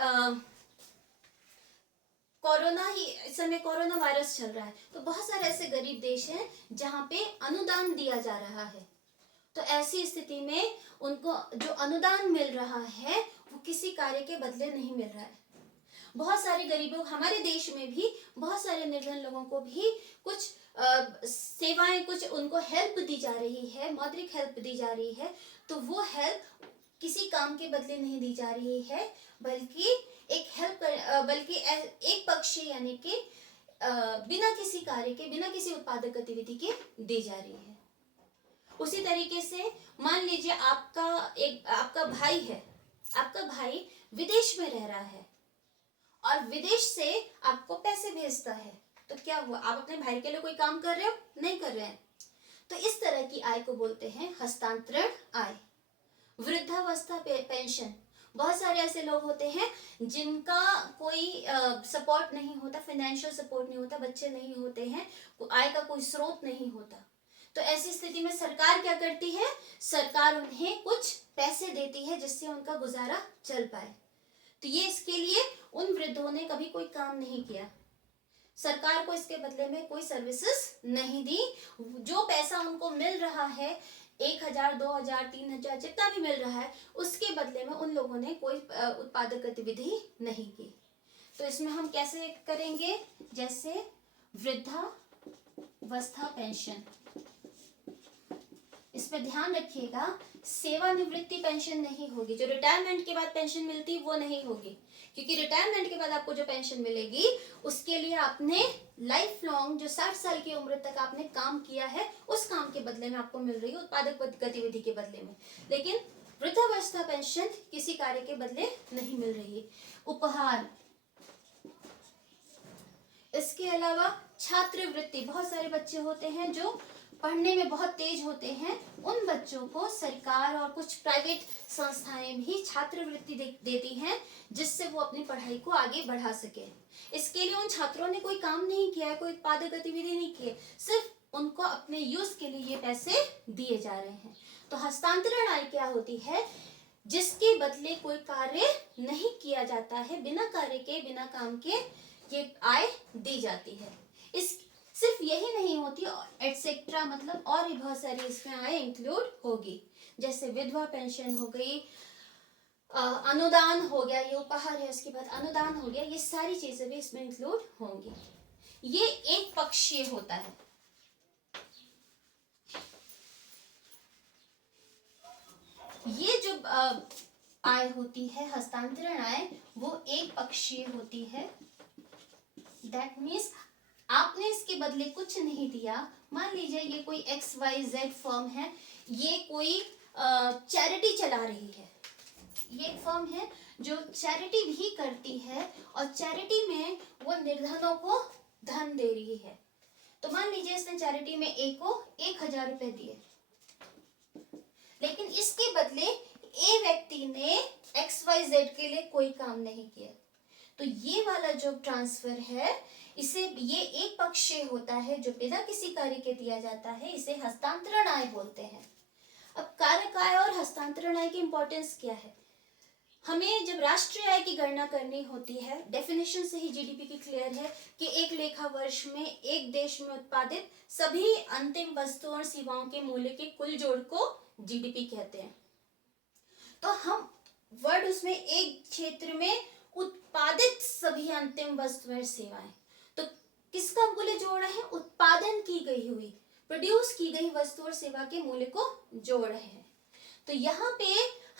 कोरोना ही इस समय कोरोना वायरस चल रहा है, तो बहुत सारे ऐसे गरीब देश हैं जहां पे अनुदान दिया जा रहा है। तो ऐसी स्थिति में उनको जो अनुदान मिल रहा है वो किसी कार्य के बदले नहीं मिल रहा है। बहुत सारे गरीबों, हमारे देश में भी बहुत सारे निर्धन लोगों को भी कुछ सेवाएं, कुछ उनको हेल्प दी जा रही है, मौद्रिक हेल्प दी जा रही है। तो वो हेल्प किसी काम के बदले नहीं दी जा रही है, बल्कि एक पक्षीय यानी कि बिना किसी कार्य के, बिना किसी उत्पादक गतिविधि के दी जा रही है। उसी तरीके से मान लीजिए आपका भाई है, आपका भाई विदेश में रह रहा है और विदेश से आपको पैसे भेजता है। तो क्या हुआ? आप अपने भाई के लिए कोई काम कर रहे हो? नहीं कर रहे हैं। तो इस तरह की आय को बोलते हैं हस्तांतरण आय। वृद्धावस्था पेंशन, बहुत सारे ऐसे लोग होते हैं जिनका कोई सपोर्ट नहीं होता, फाइनेंशियल सपोर्ट नहीं होता, बच्चे नहीं होते हैं, आय का कोई स्रोत नहीं होता। तो ऐसी स्थिति में सरकार क्या करती है? सरकार उन्हें कुछ पैसे देती है जिससे उनका गुजारा चल पाए। तो ये इसके लिए उन वृद्धों ने कभी कोई काम नहीं किया, सरकार को इसके बदले में कोई सर्विसेज नहीं दी। जो पैसा उनको मिल रहा है 1000, 2000, 3000 जितना भी मिल रहा है, उसके बदले में उन लोगों ने कोई उत्पादक गतिविधि नहीं की। तो इसमें हम कैसे करेंगे? जैसे वृद्धावस्था पेंशन, इसमें ध्यान रखिएगा सेवानिवृत्ति पेंशन नहीं होगी। जो रिटायरमेंट के बाद पेंशन मिलती वो नहीं होगी, क्योंकि रिटायरमेंट के बाद आपको जो पेंशन मिलेगी उसके लिए आपने लाइफ लॉन्ग, जो 60 साल की उम्र तक आपने काम किया है, उस काम के बदले में आपको मिल रही है, उत्पादक गतिविधि के बदले में। लेकिन वृद्धावस्था पेंशन किसी कार्य के बदले नहीं मिल रही। उपहार, इसके अलावा छात्रवृत्ति, बहुत सारे बच्चे होते हैं जो पढ़ने में बहुत तेज होते हैं, उन बच्चों को सरकार और कुछ प्राइवेट संस्थाएं भी छात्रवृत्ति देती हैं जिससे वो अपनी पढ़ाई को आगे बढ़ा सके। इसके लिए उन छात्रों ने कोई काम नहीं किया है, कोई उत्पादक गतिविधि नहीं की है, सिर्फ उनको अपने यूज के लिए ये पैसे दिए जा रहे हैं। तो हस्तांतरण आय क्या होती है? जिसके बदले कोई कार्य नहीं किया जाता है, बिना कार्य के, बिना काम के ये आय दी जाती है। सिर्फ यही नहीं होती, एटसेट्रा, मतलब और भी बहुत सारी इसमें आय इंक्लूड होगी, जैसे विधवा पेंशन हो गई, अनुदान हो गया, ये उपहार है, उसके बाद अनुदान हो गया, ये सारी चीजें भी इसमें इंक्लूड होंगी। ये एक पक्षीय होता है। ये जो आय होती है, हस्तांतरण आय, वो एक पक्षीय होती है। दैट मीन्स आपने इसके बदले कुछ नहीं दिया। मान लीजिए ये कोई XYZ फर्म है, ये कोई चैरिटी चला रही है, ये एक फर्म है जो चैरिटी भी करती है और चैरिटी में वो निर्धनों को धन दे रही है। तो मान लीजिए इसने चैरिटी में ए को 1000 रुपए दिए, लेकिन इसके बदले ए व्यक्ति ने XYZ के लिए कोई काम नहीं किया। तो ये वाला जो ट्रांसफर है, इसे ये एक पक्षीय होता है जो बिना किसी कार्य के दिया जाता है, इसे हस्तांतरण आय बोलते हैं। अब कारक आय और हस्तांतरण आय की इंपॉर्टेंस क्या है? हमें जब राष्ट्रीय आय की गणना करनी होती है, डेफिनेशन से ही जीडीपी की क्लियर है कि एक लेखा वर्ष में एक देश में उत्पादित सभी अंतिम वस्तुओं और सेवाओं के मूल्य के कुल जोड़ को जीडीपी कहते हैं। तो हम वर्ड उसमें एक क्षेत्र में उत्पादित सभी अंतिम वस्तुएं और सेवाएं, तो किसका मूल्य जोड़ रहे हैं? उत्पादन की गई हुई, प्रोड्यूस की गई वस्तु और सेवा के मूल्य को जोड़ रहे हैं। तो यहाँ पे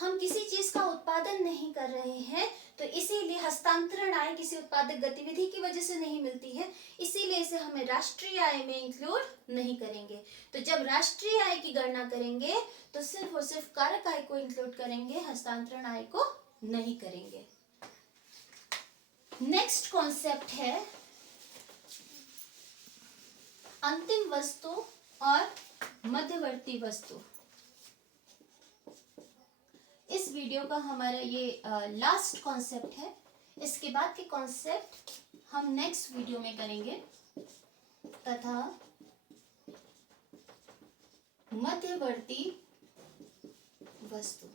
हम किसी चीज का उत्पादन नहीं कर रहे हैं, तो इसीलिए हस्तांतरण आय किसी उत्पादक गतिविधि की वजह से नहीं मिलती है, इसीलिए इसे हमें राष्ट्रीय आय में इंक्लूड नहीं करेंगे। तो जब राष्ट्रीय आय की गणना करेंगे तो सिर्फ और सिर्फ कारक आय को इंक्लूड करेंगे, हस्तांतरण आय को नहीं करेंगे। नेक्स्ट कॉन्सेप्ट है अंतिम वस्तु और मध्यवर्ती वस्तु। इस वीडियो का हमारा ये लास्ट कॉन्सेप्ट है। इसके बाद के कॉन्सेप्ट हम नेक्स्ट वीडियो में करेंगे। तथा मध्यवर्ती वस्तु,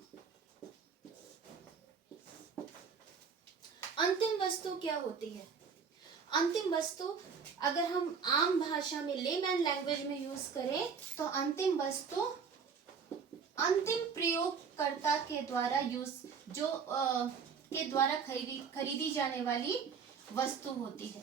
अंतिम वस्तु क्या होती है? अंतिम वस्तु अगर हम आम भाषा में लेमैन लैंग्वेज में यूज करें तो अंतिम वस्तु अंतिम प्रयोगकर्ता के द्वारा के द्वारा खरीदी जाने वाली वस्तु होती है।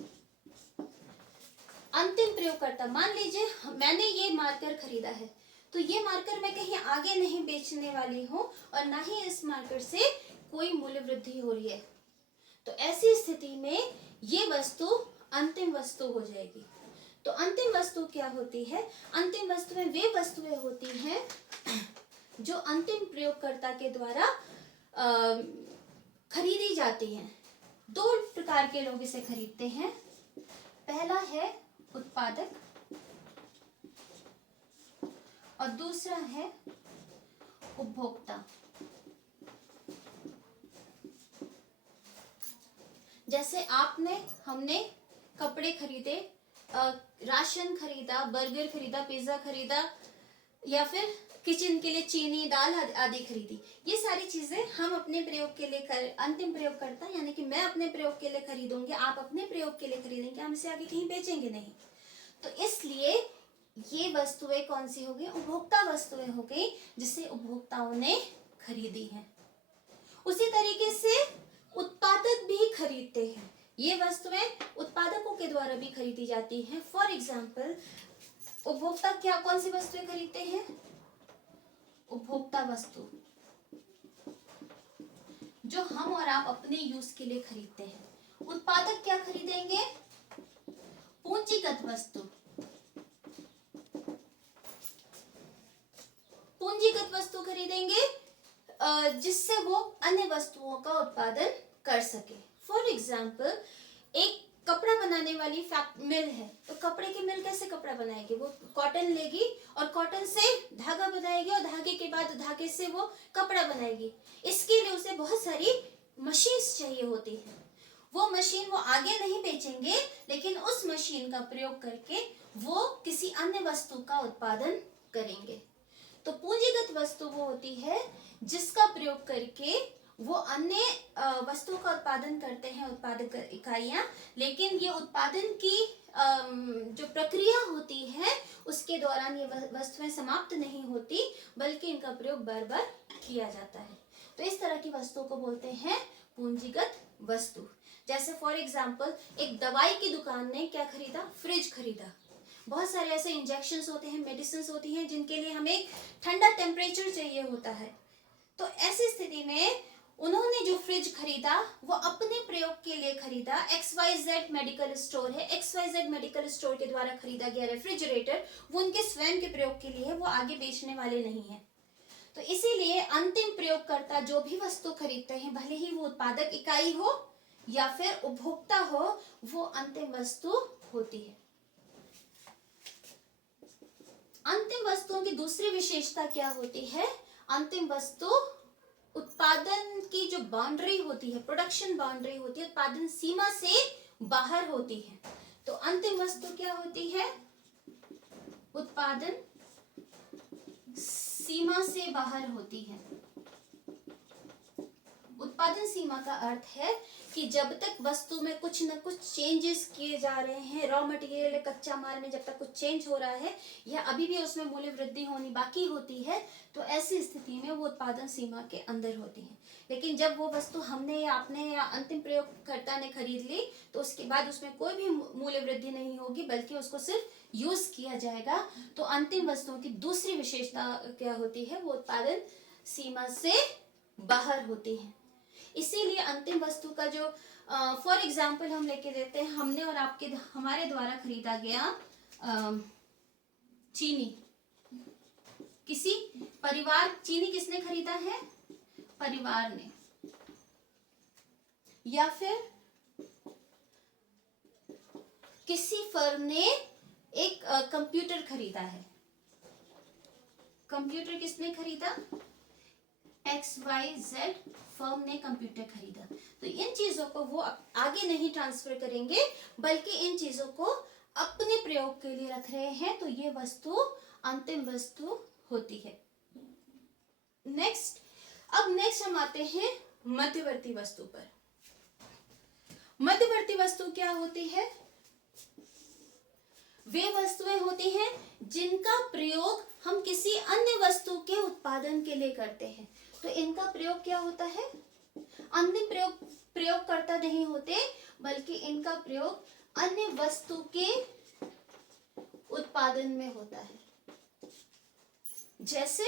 अंतिम प्रयोगकर्ता, मान लीजिए मैंने ये मार्कर खरीदा है, तो ये मार्कर मैं कहीं आगे नहीं बेचने वाली हूँ और ना ही इस मार्कर से कोई मूल्य वृद्धि हो रही है। तो ऐसी स्थिति में ये वस्तु अंतिम वस्तु हो जाएगी। तो अंतिम वस्तु क्या होती है? अंतिम वस्तुएं वे वस्तुएं होती हैं जो अंतिम प्रयोगकर्ता के द्वारा खरीदी जाती हैं। दो प्रकार के लोग इसे खरीदते हैं। पहला है उत्पादक और दूसरा है उपभोक्ता। जैसे हमने कपड़े खरीदे, राशन खरीदा, बर्गर खरीदा, पिज्जा खरीदा, या फिर किचन के लिए चीनी, दाल आदि खरीदी। ये सारी चीजें हम अपने प्रयोग के लिए अंतिम प्रयोगकर्ता यानी कि मैं अपने प्रयोग के लिए खरीदूंगी, आप अपने प्रयोग के लिए खरीदेंगे, हम इसे आगे कहीं बेचेंगे नहीं। तो इसलिए ये वस्तुएं कौन सी हो गई? उपभोक्ता वस्तुएं हो गई, जिसे उपभोक्ताओं ने खरीदी है। उसी तरीके से उत्पादक भी खरीदते हैं। ये वस्तुएं उत्पादकों के द्वारा भी खरीदी जाती हैं। फॉर एग्जाम्पल, उपभोक्ता कौन सी वस्तुएं खरीदते हैं? उपभोक्ता वस्तु जो हम और आप अपने यूज के लिए खरीदते हैं। उत्पादक क्या खरीदेंगे? पूंजीगत वस्तु। पूंजीगत वस्तु खरीदेंगे जिससे वो अन्य वस्तुओं का उत्पादन कर सके। फॉर एग्जाम्पल, एक कपड़ा बनाने वाली मिल है, तो कपड़े की मिल कैसे कपड़ा बनाएगी? वो कॉटन लेगी और कॉटन से धागा बनाएगी और धागे के बाद धागे से वो कपड़ा बनाएगी। इसके लिए उसे बहुत सारी मशीन्स चाहिए होती है। वो मशीन वो आगे नहीं बेचेंगे, लेकिन उस मशीन का प्रयोग करके वो किसी अन्य वस्तु का उत्पादन करेंगे। तो पूंजीगत वस्तु वो होती है जिसका प्रयोग करके वो अन्य वस्तु का उत्पादन करते हैं उत्पादक इकाइयां, लेकिन ये उत्पादन की जो प्रक्रिया होती है उसके दौरान ये वस्तुएं समाप्त नहीं होती, बल्कि इनका प्रयोग बार बार किया जाता है। तो इस तरह की वस्तुओं को बोलते हैं पूंजीगत वस्तु। जैसे फॉर एग्जाम्पल एक दवाई की दुकान ने क्या खरीदा, फ्रिज खरीदा। बहुत सारे ऐसे इंजेक्शंस होते हैं, मेडिसिन होती हैं जिनके लिए हमें ठंडा टेम्परेचर चाहिए होता है। तो ऐसी स्थिति में उन्होंने जो फ्रिज खरीदा वो अपने प्रयोग के लिए खरीदा। XYZ मेडिकल स्टोर है, XYZ मेडिकल स्टोर के द्वारा खरीदा गया रेफ्रिजरेटर वो उनके स्वयं के प्रयोग के लिए है, वो आगे बेचने वाले नहीं है। तो इसीलिए अंतिम प्रयोगकर्ता जो भी वस्तु खरीदते हैं, भले ही वो उत्पादक इकाई हो या फिर उपभोक्ता हो, वो अंतिम वस्तु होती है। अंतिम वस्तुओं की दूसरी विशेषता क्या होती है, अंतिम वस्तु उत्पादन की जो बाउंड्री होती है, प्रोडक्शन बाउंड्री होती है, उत्पादन सीमा से बाहर होती है। तो अंतिम वस्तु क्या होती है, उत्पादन सीमा से बाहर होती है। उत्पादन सीमा का अर्थ है कि जब तक वस्तु में कुछ न कुछ चेंजेस किए जा रहे हैं, रॉ मटेरियल कच्चा माल में जब तक कुछ चेंज हो रहा है या अभी भी उसमें मूल्य वृद्धि होनी बाकी होती है, तो ऐसी स्थिति में वो उत्पादन सीमा के अंदर होती है। लेकिन जब वो वस्तु हमने या आपने या अंतिम प्रयोगकर्ता ने खरीद ली, तो उसके बाद उसमें कोई भी मूल्य वृद्धि नहीं होगी, बल्कि उसको सिर्फ यूज किया जाएगा। तो अंतिम वस्तुओं की दूसरी विशेषता क्या होती है, वो उत्पादन सीमा से बाहर होती है। इसीलिए अंतिम वस्तु का जो फॉर एग्जाम्पल हम लेके देते हैं, हमने और आपके हमारे द्वारा खरीदा गया चीनी, किसी परिवार, चीनी किसने खरीदा है, परिवार ने, या फिर किसी फर्म ने एक कंप्यूटर खरीदा है। कंप्यूटर किसने खरीदा, XYZ फर्म ने कंप्यूटर खरीदा। तो इन चीजों को वो आगे नहीं ट्रांसफर करेंगे, बल्कि इन चीजों को अपने प्रयोग के लिए रख रहे हैं, तो ये वस्तु अंतिम वस्तु होती है। नेक्स्ट हम आते हैं मध्यवर्ती वस्तु पर। मध्यवर्ती वस्तु क्या होती है, वे वस्तुएं होती हैं जिनका प्रयोग हम किसी अन्य वस्तु के उत्पादन के लिए करते हैं। तो इनका प्रयोग क्या होता है, अंतिम प्रयोगकर्ता नहीं होते, बल्कि इनका प्रयोग अन्य वस्तु के उत्पादन में होता है। जैसे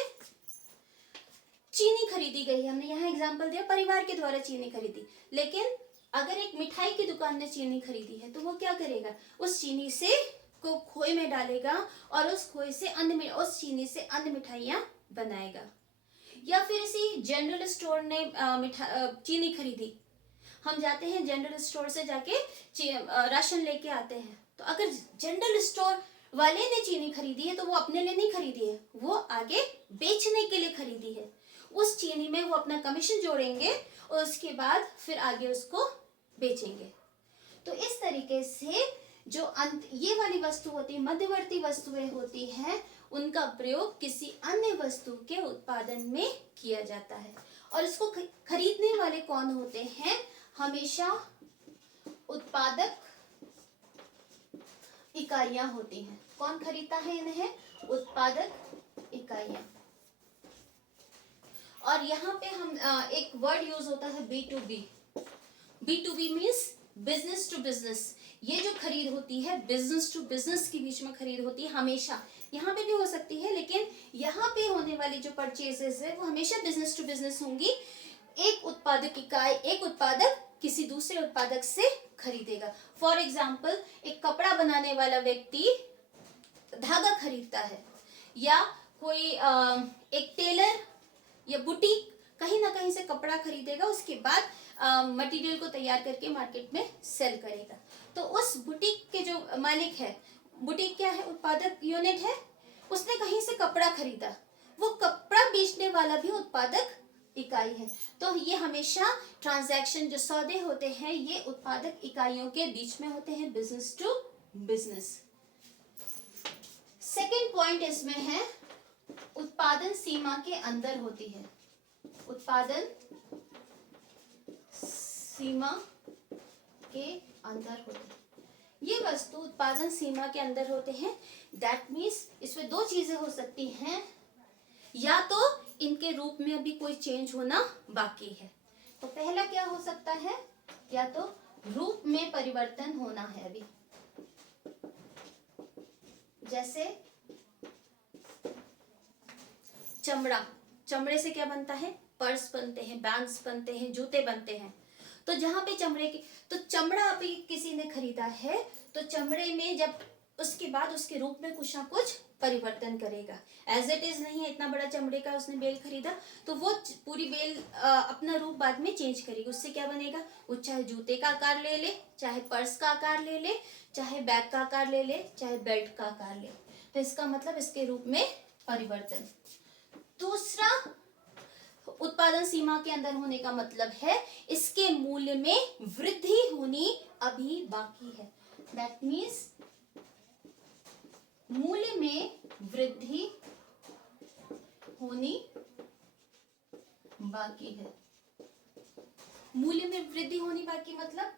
चीनी खरीदी गई, हमने यहाँ एग्जांपल दिया, परिवार के द्वारा चीनी खरीदी। लेकिन अगर एक मिठाई की दुकान ने चीनी खरीदी है, तो वो क्या करेगा, उस चीनी से को खोए में डालेगा और उस खोए से उस चीनी से अन्य मिठाइयां बनाएगा। या फिर इसी जनरल स्टोर ने चीनी खरीदी, हम जाते हैं जनरल स्टोर से जाके राशन लेके आते हैं, तो अगर जनरल स्टोर वाले ने चीनी खरीदी है, तो वो अपने लिए नहीं खरीदी है, वो आगे बेचने के लिए खरीदी है। उस चीनी में वो अपना कमीशन जोड़ेंगे और उसके बाद फिर आगे उसको बेचेंगे। तो इस तरीके से जो ये वाली वस्तु होती है, मध्यवर्ती वस्तुएं होती हैं, उनका प्रयोग किसी अन्य वस्तु के उत्पादन में किया जाता है। और इसको खरीदने वाले कौन होते हैं, हमेशा उत्पादक इकाइयां होती हैं। कौन खरीदता है इन्हें, उत्पादक इकाइयां। और यहाँ पे हम एक वर्ड यूज होता है B2B। B2B means business to business. ये जो खरीद होती है बिजनेस टू बिजनेस के बीच में खरीद होती है हमेशा, यहाँ पे भी हो सकती है, लेकिन यहाँ पे होने वाली जो परचेजेस है वो हमेशा बिजनेस टू बिजनेस होंगी। एक उत्पादक इकाई, एक उत्पादक किसी दूसरे उत्पादक से खरीदेगा। फॉर एग्जाम्पल, एक कपड़ा बनाने वाला व्यक्ति धागा खरीदता है, या कोई एक टेलर या बुटीक कहीं ना कहीं से कपड़ा खरीदेगा, उसके बाद मटेरियल को तैयार करके मार्केट में सेल करेगा। तो उस बुटीक के जो मालिक है, बुटीक क्या है, उत्पादक यूनिट है, उसने कहीं से कपड़ा खरीदा, वो कपड़ा बेचने वाला भी उत्पादक इकाई है। तो ये हमेशा ट्रांजैक्शन, जो सौदे होते हैं, ये उत्पादक इकाइयों के बीच में होते हैं, business to business. Second point इसमें है, उत्पादन सीमा के अंदर होती है। उत्पादन सीमा के अंदर होते हैं। ये वस्तु उत्पादन सीमा के अंदर होते हैं। दैट मीन्स इसमें दो चीजें हो सकती हैं, या तो इनके रूप में अभी कोई चेंज होना बाकी है। तो पहला क्या हो सकता है, या तो रूप में परिवर्तन होना है अभी, जैसे चमड़ा, चमड़े से क्या बनता है, पर्स बनते हैं, बैग्स बनते हैं, जूते बनते हैं। तो जहां पे चमड़े की, तो चमड़ा अभी किसी ने खरीदा है, तो चमड़े में जब उसके बाद उसके रूप में कुछ ना कुछ परिवर्तन करेगा। एज इट इज नहीं है, इतना बड़ा चमड़े का उसने बेल खरीदा, तो वो पूरी बेल अपना रूप बाद में चेंज करेगी। उससे क्या बनेगा, वो चाहे जूते का आकार ले ले, चाहे पर्स का आकार ले ले, चाहे बैग का आकार ले ले, चाहे बेल्ट का आकार ले। तो इसका मतलब इसके रूप में परिवर्तन। दूसरा, उत्पादन सीमा के अंदर होने का मतलब है इसके मूल्य में वृद्धि होनी अभी बाकी है। दैट मीन्स मूल्य में वृद्धि होनी बाकी है। मूल्य में वृद्धि होनी बाकी मतलब,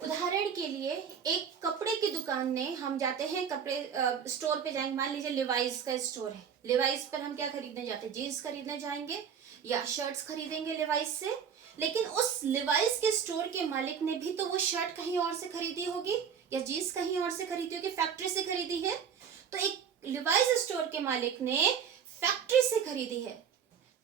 उदाहरण के लिए एक कपड़े की दुकान में हम जाते हैं, कपड़े स्टोर पे जाएंगे, मान लीजिए लिवाइस का स्टोर है, लिवाइस पर हम क्या खरीदने जाते हैं, जीन्स खरीदने जाएंगे या शर्ट्स खरीदेंगे लिवाइस से। लेकिन उस लिवाइस के स्टोर के मालिक ने भी तो वो शर्ट कहीं और से खरीदी होगी या जीन्स कहीं और से खरीदी होगी, फैक्ट्री से खरीदी है। तो एक लिवाइस स्टोर के मालिक ने फैक्ट्री से खरीदी है,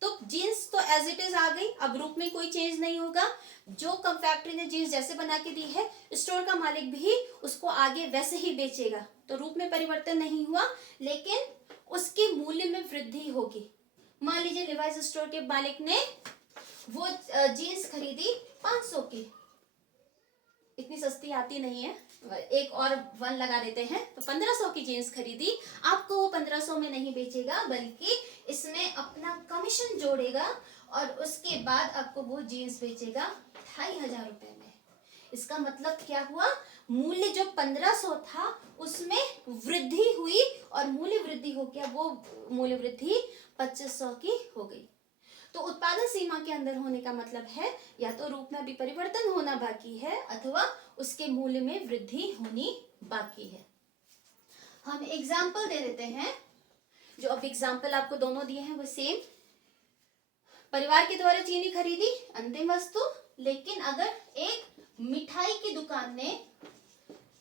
तो जीन्स तो एज इट इज आ गई, अब रूप में कोई चेंज नहीं होगा। जो कम फैक्ट्री ने जीन्स जैसे बना के दी है, स्टोर का मालिक भी उसको आगे वैसे ही बेचेगा, तो रूप में परिवर्तन नहीं हुआ, लेकिन उसके मूल्य में वृद्धि होगी। मान लीजिए लिवाइस स्टोर के मालिक ने वो जीन्स खरीदी 500 की, इतनी सस्ती आती नहीं है, एक और 1 लगा देते हैं, तो 1500 की जीन्स खरीदी। आपको वो 1500 में नहीं बेचेगा, बल्कि इसमें अपना कमीशन जोड़ेगा और उसके बाद आपको वो जीन्स बेचेगा 2500 रुपए में। इसका मतलब क्या हुआ, मूल्य जो 1500 था उसमें वृद्धि हुई और मूल्य वृद्धि हो गया, वो मूल्य वृद्धि 2500 की हो गई। तो उत्पादन सीमा के अंदर होने का मतलब है या तो रूप में भी परिवर्तन होना बाकी है अथवा उसके मूल्य में वृद्धि होनी बाकी है। हम एग्जाम्पल दे देते हैं, जो अब एग्जाम्पल आपको दोनों दिए हैं वो सेम। परिवार के द्वारा चीनी खरीदी, अंतिम वस्तु। लेकिन अगर एक मिठाई की दुकान ने,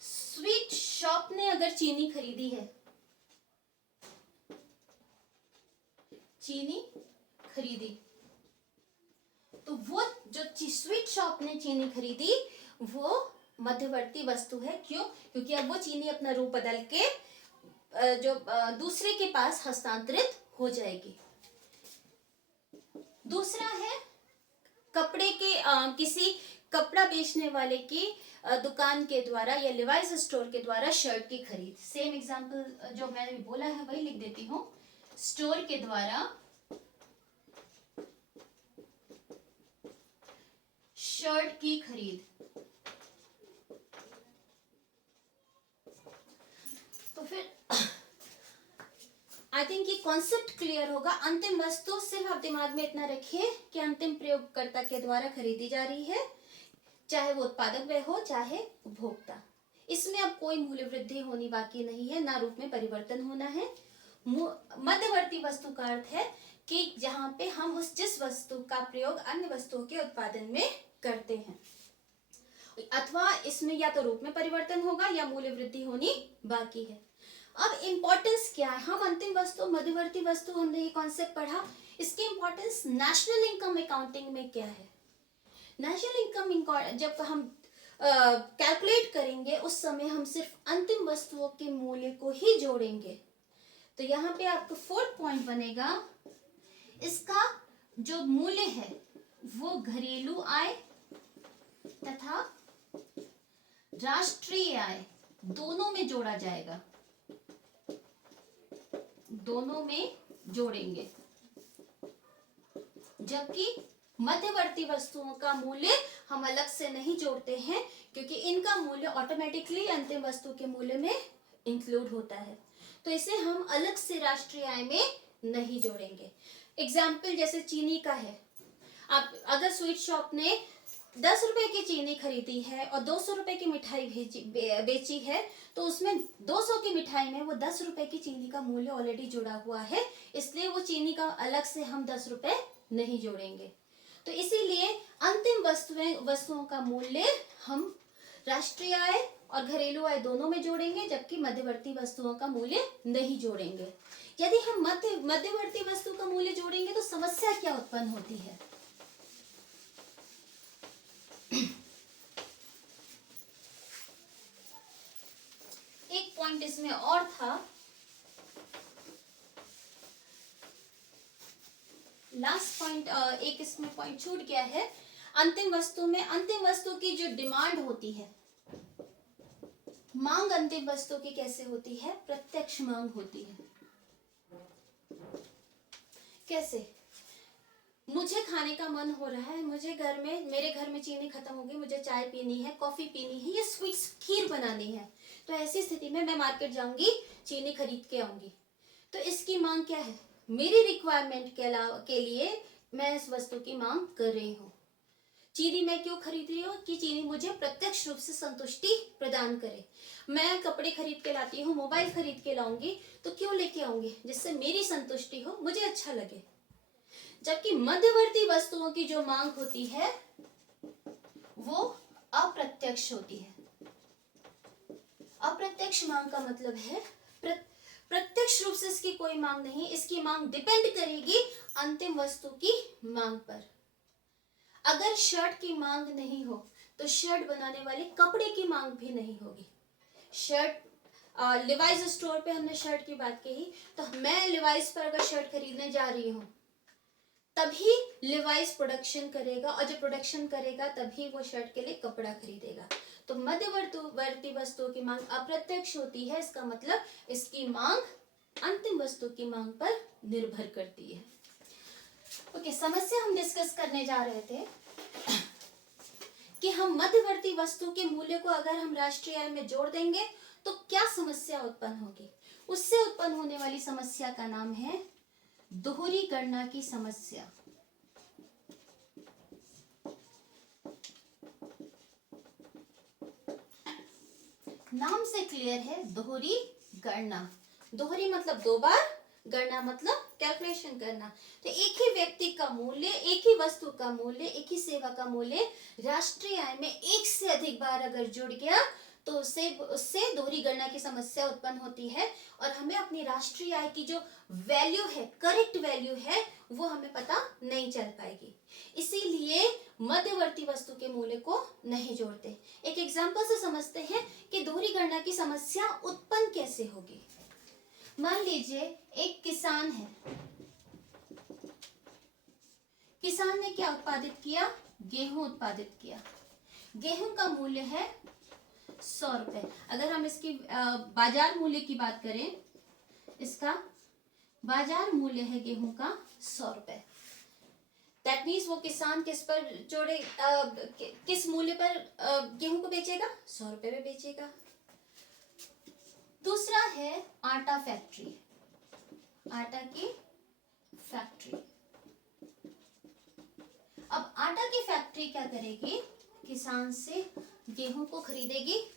स्वीट शॉप ने अगर चीनी खरीदी है, चीनी खरीदी, तो वो जो स्वीट शॉप ने चीनी खरीदी वो मध्यवर्ती वस्तु है। क्यों? क्योंकि अब वो चीनी अपना रूप बदल के जो दूसरे के पास हस्तांतरित हो जाएगी। दूसरा है कपड़े के किसी कपड़ा बेचने वाले की दुकान के द्वारा या लिवाइस स्टोर के द्वारा शर्ट की खरीद। सेम एग्जांपल जो मैंने बोला है वही लिख देती हूँ। स्टोर के द्वारा शर्ट की खरीद। तो फिर आई थिंक ये कॉन्सेप्ट क्लियर होगा। अंतिम वस्तु सिर्फ आप दिमाग में इतना रखिए कि अंतिम प्रयोगकर्ता के द्वारा खरीदी जा रही है, चाहे वो उत्पादक वह हो चाहे उपभोक्ता। इसमें अब कोई मूल्य वृद्धि होनी बाकी नहीं है, ना रूप में परिवर्तन होना है। मध्यवर्ती वस्तु का अर्थ है कि जहां पे हम उस जिस वस्तु का प्रयोग अन्य वस्तुओं के उत्पादन में करते हैं, अथवा इसमें या तो रूप में परिवर्तन होगा या मूल्य वृद्धि होनी बाकी है। अब इंपॉर्टेंस क्या है, हम अंतिम वस्तु मध्यवर्ती वस्तु हमने ये कॉन्सेप्ट पढ़ा, इसकी इंपॉर्टेंस नेशनल इनकम अकाउंटिंग में क्या है। नेशनल इनकम जब हम कैलकुलेट करेंगे उस समय हम सिर्फ अंतिम वस्तुओं के मूल्य को ही जोड़ेंगे। तो यहाँ पे आपका 4th पॉइंट बनेगा, इसका जो मूल्य है वो घरेलू आय तथा राष्ट्रीय आय दोनों में जोड़ा जाएगा, दोनों में जोड़ेंगे। जबकि मध्यवर्ती वस्तुओं का मूल्य हम अलग से नहीं जोड़ते हैं, क्योंकि इनका मूल्य ऑटोमेटिकली अंतिम वस्तु के मूल्य में इंक्लूड होता है, तो इसे हम अलग से राष्ट्रीय आय में नहीं जोड़ेंगे। एग्जाम्पल जैसे चीनी का है, आप अगर स्वीट शॉप ने 10 रुपए की चीनी खरीदी है और 200 रुपए की मिठाई बेची है, तो उसमें 200 की मिठाई में वो 10 रुपए की चीनी का मूल्य ऑलरेडी जुड़ा हुआ है, इसलिए वो चीनी का अलग से हम 10 रुपए नहीं जोड़ेंगे। तो इसीलिए अंतिम वस्तुओं का मूल्य हम राष्ट्रीय आय और घरेलू आय दोनों में जोड़ेंगे, जबकि मध्यवर्ती वस्तुओं का मूल्य नहीं जोड़ेंगे। यदि हम मध्यवर्ती वस्तु का मूल्य जोड़ेंगे तो समस्या क्या उत्पन्न होती है? एक पॉइंट इसमें और था, लास्ट पॉइंट, एक इसमें पॉइंट छूट गया है। अंतिम वस्तु की जो डिमांड होती है, मांग अंतिम वस्तु की कैसे होती है? प्रत्यक्ष मांग होती है। कैसे? मुझे खाने का मन हो रहा है, मेरे घर में चीनी खत्म हो गई, मुझे चाय पीनी है, कॉफी पीनी है, या स्वीट्स खीर बनानी है, तो ऐसी स्थिति में मैं मार्केट जाऊंगी, चीनी खरीद के आऊंगी। तो इसकी मांग क्या है? मेरी रिक्वायरमेंट के लिए मैं इस वस्तु की मांग कर रही हूँ। चीनी मैं क्यों खरीद रही हूँ? कि चीनी मुझे प्रत्यक्ष रूप से संतुष्टि प्रदान करे। मैं कपड़े खरीद के लाती हूँ, मोबाइल खरीद के लाऊंगी, तो क्यों लेके आऊंगी? जिससे मेरी संतुष्टि हो, मुझे अच्छा लगे। जबकि मध्यवर्ती वस्तुओं की जो मांग होती है वो अप्रत्यक्ष होती है। अप्रत्यक्ष मांग का मतलब है प्रत्यक्ष रूप से इसकी कोई मांग नहीं, इसकी मांग डिपेंड करेगी अंतिम वस्तु की मांग पर। अगर शर्ट की मांग नहीं हो तो शर्ट बनाने वाले कपड़े की मांग भी नहीं होगी। लिवाइस स्टोर पे हमने शर्ट की बात कही, तो मैं लिवाइस पर अगर शर्ट खरीदने जा रही हूँ तभी लिवाइस प्रोडक्शन करेगा, और जब प्रोडक्शन करेगा तभी वो शर्ट के लिए कपड़ा खरीदेगा। तो मध्यवर्ती वस्तुओं की मांग अप्रत्यक्ष होती है, इसका मतलब इसकी मांग अंतिम वस्तु की मांग पर निर्भर करती है। ओके, समस्या हम डिस्कस करने जा रहे थे कि हम मध्यवर्ती वस्तु के मूल्य को अगर हम राष्ट्रीय आय में जोड़ देंगे तो क्या समस्या उत्पन्न होगी। उससे उत्पन्न होने वाली समस्या का नाम है दोहरी गणना की समस्या। नाम से क्लियर है, दोहरी गणना। दोहरी मतलब दो बार, गणना मतलब कैलकुलेशन करना। तो एक ही व्यक्ति का मूल्य, एक ही वस्तु का मूल्य, एक ही सेवा का मूल्य राष्ट्रीय आय में एक से अधिक बार अगर जुड़ गया तो उससे दोहरी गणना की समस्या उत्पन्न होती है, और हमें अपनी राष्ट्रीय आय की जो वैल्यू है, करेक्ट वैल्यू है, वो हमें पता नहीं चल पाएगी। इसीलिए मध्यवर्ती वस्तु के मूल्य को नहीं जोड़ते। एक एग्जांपल से समझते हैं कि दोहरी गणना की समस्या उत्पन्न कैसे होगी। मान लीजिए एक किसान है, किसान ने क्या उत्पादित किया? गेहूं उत्पादित किया। गेहूं का मूल्य है 100 रुपए। अगर हम इसकी बाजार मूल्य की बात करें, इसका बाजार मूल्य है गेहूं का 100 रुपए। दैट मीन्स वो किसान किस मूल्य पर गेहूं को बेचेगा? 100 रुपए में बेचेगा। दूसरा है आटा फैक्ट्री, आटा की फैक्ट्री। अब आटा की फैक्ट्री क्या करेगी? किसान से गेहूं को खरीदेगी,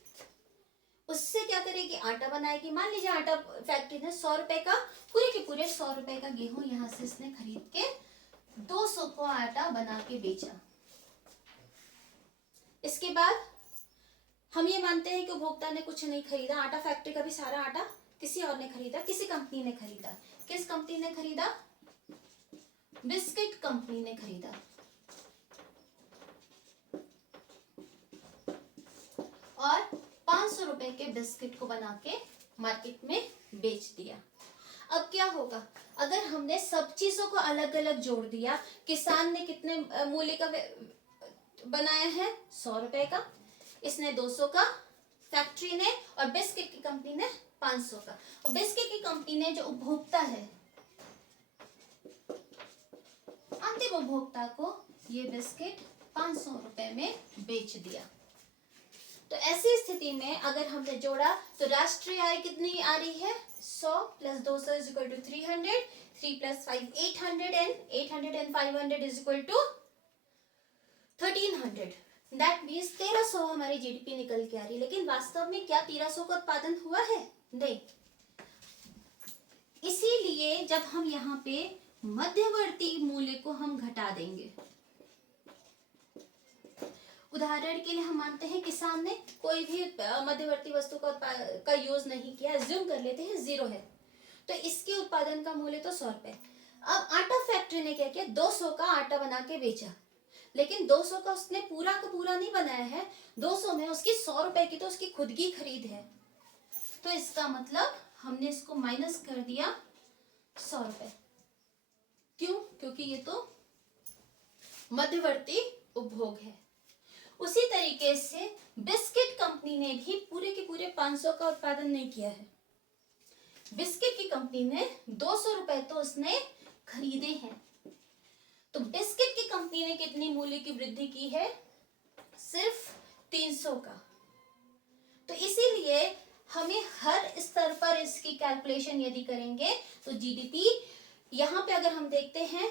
उससे क्या करेगी? आटा बनाएगी। मान लीजिए आटा फैक्ट्री ने 100 रुपए का, पूरे के पूरे 100 रुपए का गेहूं यहां से इसने खरीद के 200 को आटा बना के बेचा। इसके बाद हम ये मानते हैं कि उपभोक्ता ने कुछ नहीं खरीदा, आटा फैक्ट्री का भी सारा आटा किसी और ने खरीदा, किसी कंपनी ने खरीदा। किस कंपनी ने खरीदा? बिस्किट कंपनी ने खरीदा। और 500 रुपए के बिस्किट को बना के मार्केट में बेच दिया। अब क्या होगा? अगर हमने सब चीजों को अलग अलग जोड़ दिया, किसान ने कितने मूल्य का बनाया है? 100 रुपए का, इसने 200 का, फैक्ट्री ने, और बिस्किट की कंपनी ने 500 का। और बिस्किट की कंपनी ने जो उपभोक्ता है, अंतिम उपभोक्ता को ये बिस्किट 500 रुपए में बेच दिया। तो ऐसी स्थिति में अगर हमने जोड़ा तो राष्ट्रीय आय कितनी आ रही है? 100 + 200 = 300, 3 + 5 800, and 800 and 500 = 1300। दैट मीन्स 1300 हमारी जीडीपी निकल के आ रही है, लेकिन वास्तव में क्या 1300 का उत्पादन हुआ है? नहीं। इसीलिए जब हम यहाँ पे मध्यवर्ती मूल्य को हम घटा देंगे, उदाहरण के लिए हम मानते हैं किसान ने कोई भी मध्यवर्ती वस्तु का यूज नहीं किया, एज्यूम कर लेते हैं 0 है, तो इसके उत्पादन का मूल्य तो 100 रुपए। अब आटा फैक्ट्री ने क्या किया, 200 का आटा बना के बेचा, लेकिन 200 का उसने पूरा का पूरा नहीं बनाया है, 200 में उसकी 100 रुपए की तो उसकी खुद की खरीद है, तो इसका मतलब हमने इसको माइनस कर दिया 100 रुपए। क्यों? क्योंकि ये तो मध्यवर्ती उपभोग है। उसी तरीके से बिस्किट कंपनी ने भी पूरे के पूरे 500 का उत्पादन नहीं किया है। बिस्किट की कंपनी ने 200 रुपए तो उसने खरीदे हैं, तो बिस्किट की कंपनी ने कितनी मूल्य की वृद्धि की है? सिर्फ 300 का। तो इसीलिए हमें हर स्तर पर इसकी कैलकुलेशन यदि करेंगे तो जीडीपी यहाँ पे अगर हम देखते हैं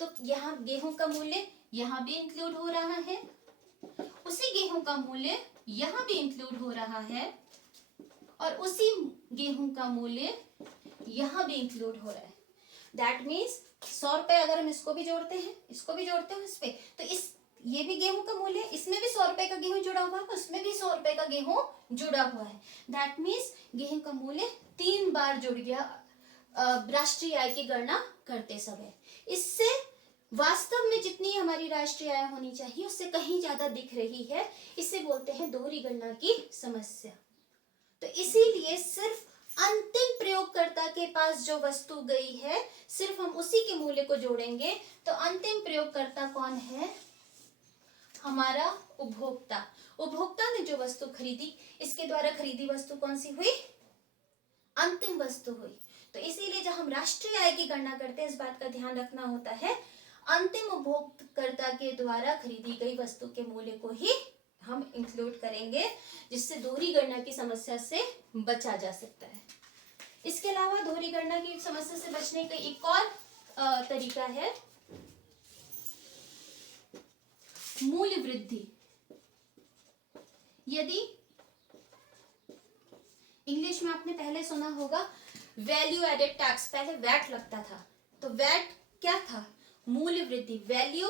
तो यहाँ गेहूं का मूल्य यहाँ भी इंक्लूड हो रहा है, उसी गेहूं का मूल्य यहाँ भी इंक्लूड हो रहा है, और उसी गेहूं का मूल्य यहाँ भी इंक्लूड हो रहा है। दैट मीन्स 100 रुपए अगर हम इसको भी जोड़ते हैं, इसको भी जोड़ते हैं इस पे, तो इस ये भी गेहूं का मूल्य, इसमें भी 100 रुपए का गेहूं जुड़ा हुआ है, उसमें भी 100 रुपए का गेहूं जुड़ा हुआ है। दैट मीन्स गेहूं का मूल्य 3 बार जुड़ गया राष्ट्रीय आय की गणना करते समय। इससे वास्तव में जितनी हमारी राष्ट्रीय आय होनी चाहिए उससे कहीं ज्यादा दिख रही है, इसे बोलते हैं दोहरी गणना की समस्या। तो इसीलिए सिर्फ अंतिम प्रयोगकर्ता के पास जो वस्तु गई है सिर्फ हम उसी के मूल्य को जोड़ेंगे, तो अंतिम प्रयोगकर्ता कौन है? हमारा उपभोक्ता। उपभोक्ता ने जो वस्तु खरीदी, इसके द्वारा खरीदी वस्तु कौन सी हुई? अंतिम वस्तु हुई। तो इसीलिए जब हम राष्ट्रीय आय की गणना करते हैं इस बात का ध्यान रखना होता है, अंतिम उपभोक्ताकर्ता के द्वारा खरीदी गई वस्तु के मूल्य को ही हम इंक्लूड करेंगे, जिससे दोहरी गणना की समस्या से बचा जा सकता है। इसके अलावा दोहरी गणना की समस्या से बचने का एक और तरीका है मूल्य वृद्धि। यदि इंग्लिश में आपने पहले सुना होगा वैल्यू एडेड टैक्स, पहले वैट लगता था, तो वैट क्या था? मूल्य वृद्धि। वैल्यू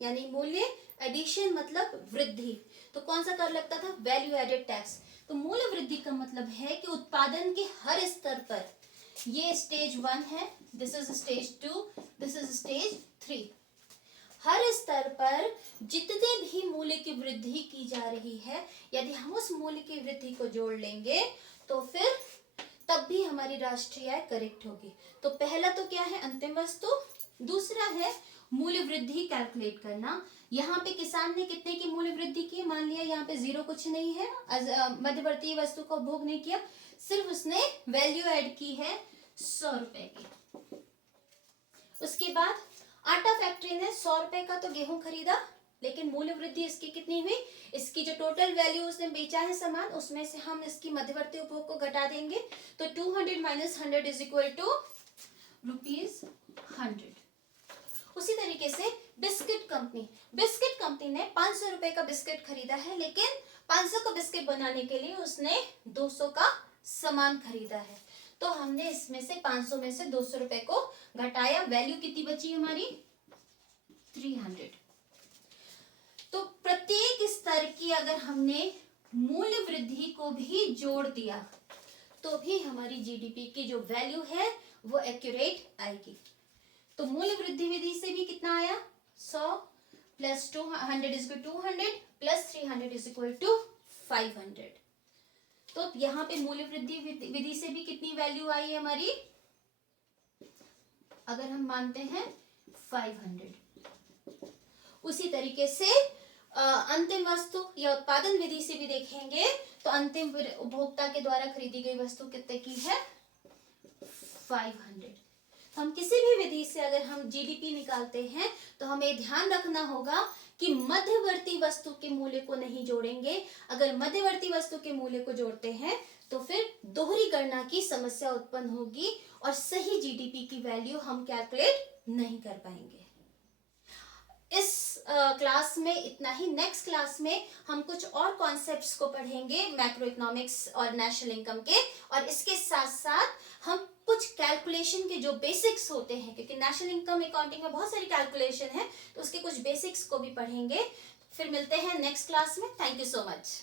यानी मूल्य, एडिशन मतलब वृद्धि, तो कौन सा कर लगता था? Value added tax. तो मूल्य वृद्धि का मतलब है कि उत्पादन के हर स्तर पर, ये स्टेज 1 है, this is stage 2, this is stage 3, हर स्तर पर जितने भी मूल्य की वृद्धि की जा रही है, यदि हम उस मूल्य की वृद्धि को जोड़ लेंगे तो फिर तब भी हमारी राष्ट्रीय आय करेक्ट होगी। तो पहला तो क्या है? अंतिम वस्तु। दूसरा है मूल्य वृद्धि कैलकुलेट करना। यहाँ पे किसान ने कितने की मूल्य वृद्धि की? मान लिया यहाँ पे 0 कुछ नहीं है, मध्यवर्ती वस्तु का उपभोग नहीं किया, सिर्फ उसने वैल्यू ऐड की है 100 रुपए की। उसके बाद आटा फैक्ट्री ने 100 रुपए का तो गेहूं खरीदा, लेकिन मूल्य वृद्धि इसकी कितनी हुई? इसकी जो टोटल वैल्यू उसने बेचा है सामान, उसमें से हम इसकी मध्यवर्ती उपभोग को घटा देंगे, तो 200 माइनस 100 इज इक्वल टू ₹100। उसी तरीके से बिस्किट कंपनी ने 500 रुपए का बिस्किट खरीदा है, लेकिन 500 का बिस्किट बनाने के लिए उसने 200 का सामान खरीदा है, तो हमने इसमें से 500 में से 200 रुपए को घटाया, वैल्यू कितनी बची हमारी? 300। तो प्रत्येक स्तर की अगर हमने मूल्य वृद्धि को भी जोड़ दिया तो भी हमारी जीडीपी की जो वैल्यू है वो एक्यूरेट आएगी। तो मूल्य वृद्धि विधि से भी कितना आया? 100 plus 200 is equal 200 plus 300 is equal to 500। तो यहाँ पे मूल्य वृद्धि विधि से भी कितनी वैल्यू आई है हमारी? अगर हम मानते हैं 500। उसी तरीके से अंतिम वस्तु या उत्पादन विधि से भी देखेंगे तो अंतिम उपभोक्ता के द्वारा खरीदी गई वस्तु कितने की है? 500। तो हम किसी भी विधि से अगर हम जीडीपी निकालते हैं तो हमें ध्यान रखना होगा कि मध्यवर्ती वस्तु के मूल्य को नहीं जोड़ेंगे। अगर मध्यवर्ती वस्तु के मूल्य को जोड़ते हैं तो फिर दोहरी गणना की समस्या उत्पन्न होगी और सही जीडीपी की वैल्यू हम कैलकुलेट नहीं कर पाएंगे। इस क्लास में इतना ही। नेक्स्ट क्लास में हम कुछ और कॉन्सेप्ट्स को पढ़ेंगे मैक्रो इकोनॉमिक्स और नेशनल इनकम के, और इसके साथ साथ हम कुछ कैलकुलेशन के जो बेसिक्स होते हैं, क्योंकि नेशनल इनकम अकाउंटिंग में बहुत सारी कैलकुलेशन है, तो उसके कुछ बेसिक्स को भी पढ़ेंगे। फिर मिलते हैं नेक्स्ट क्लास में। Thank you so much.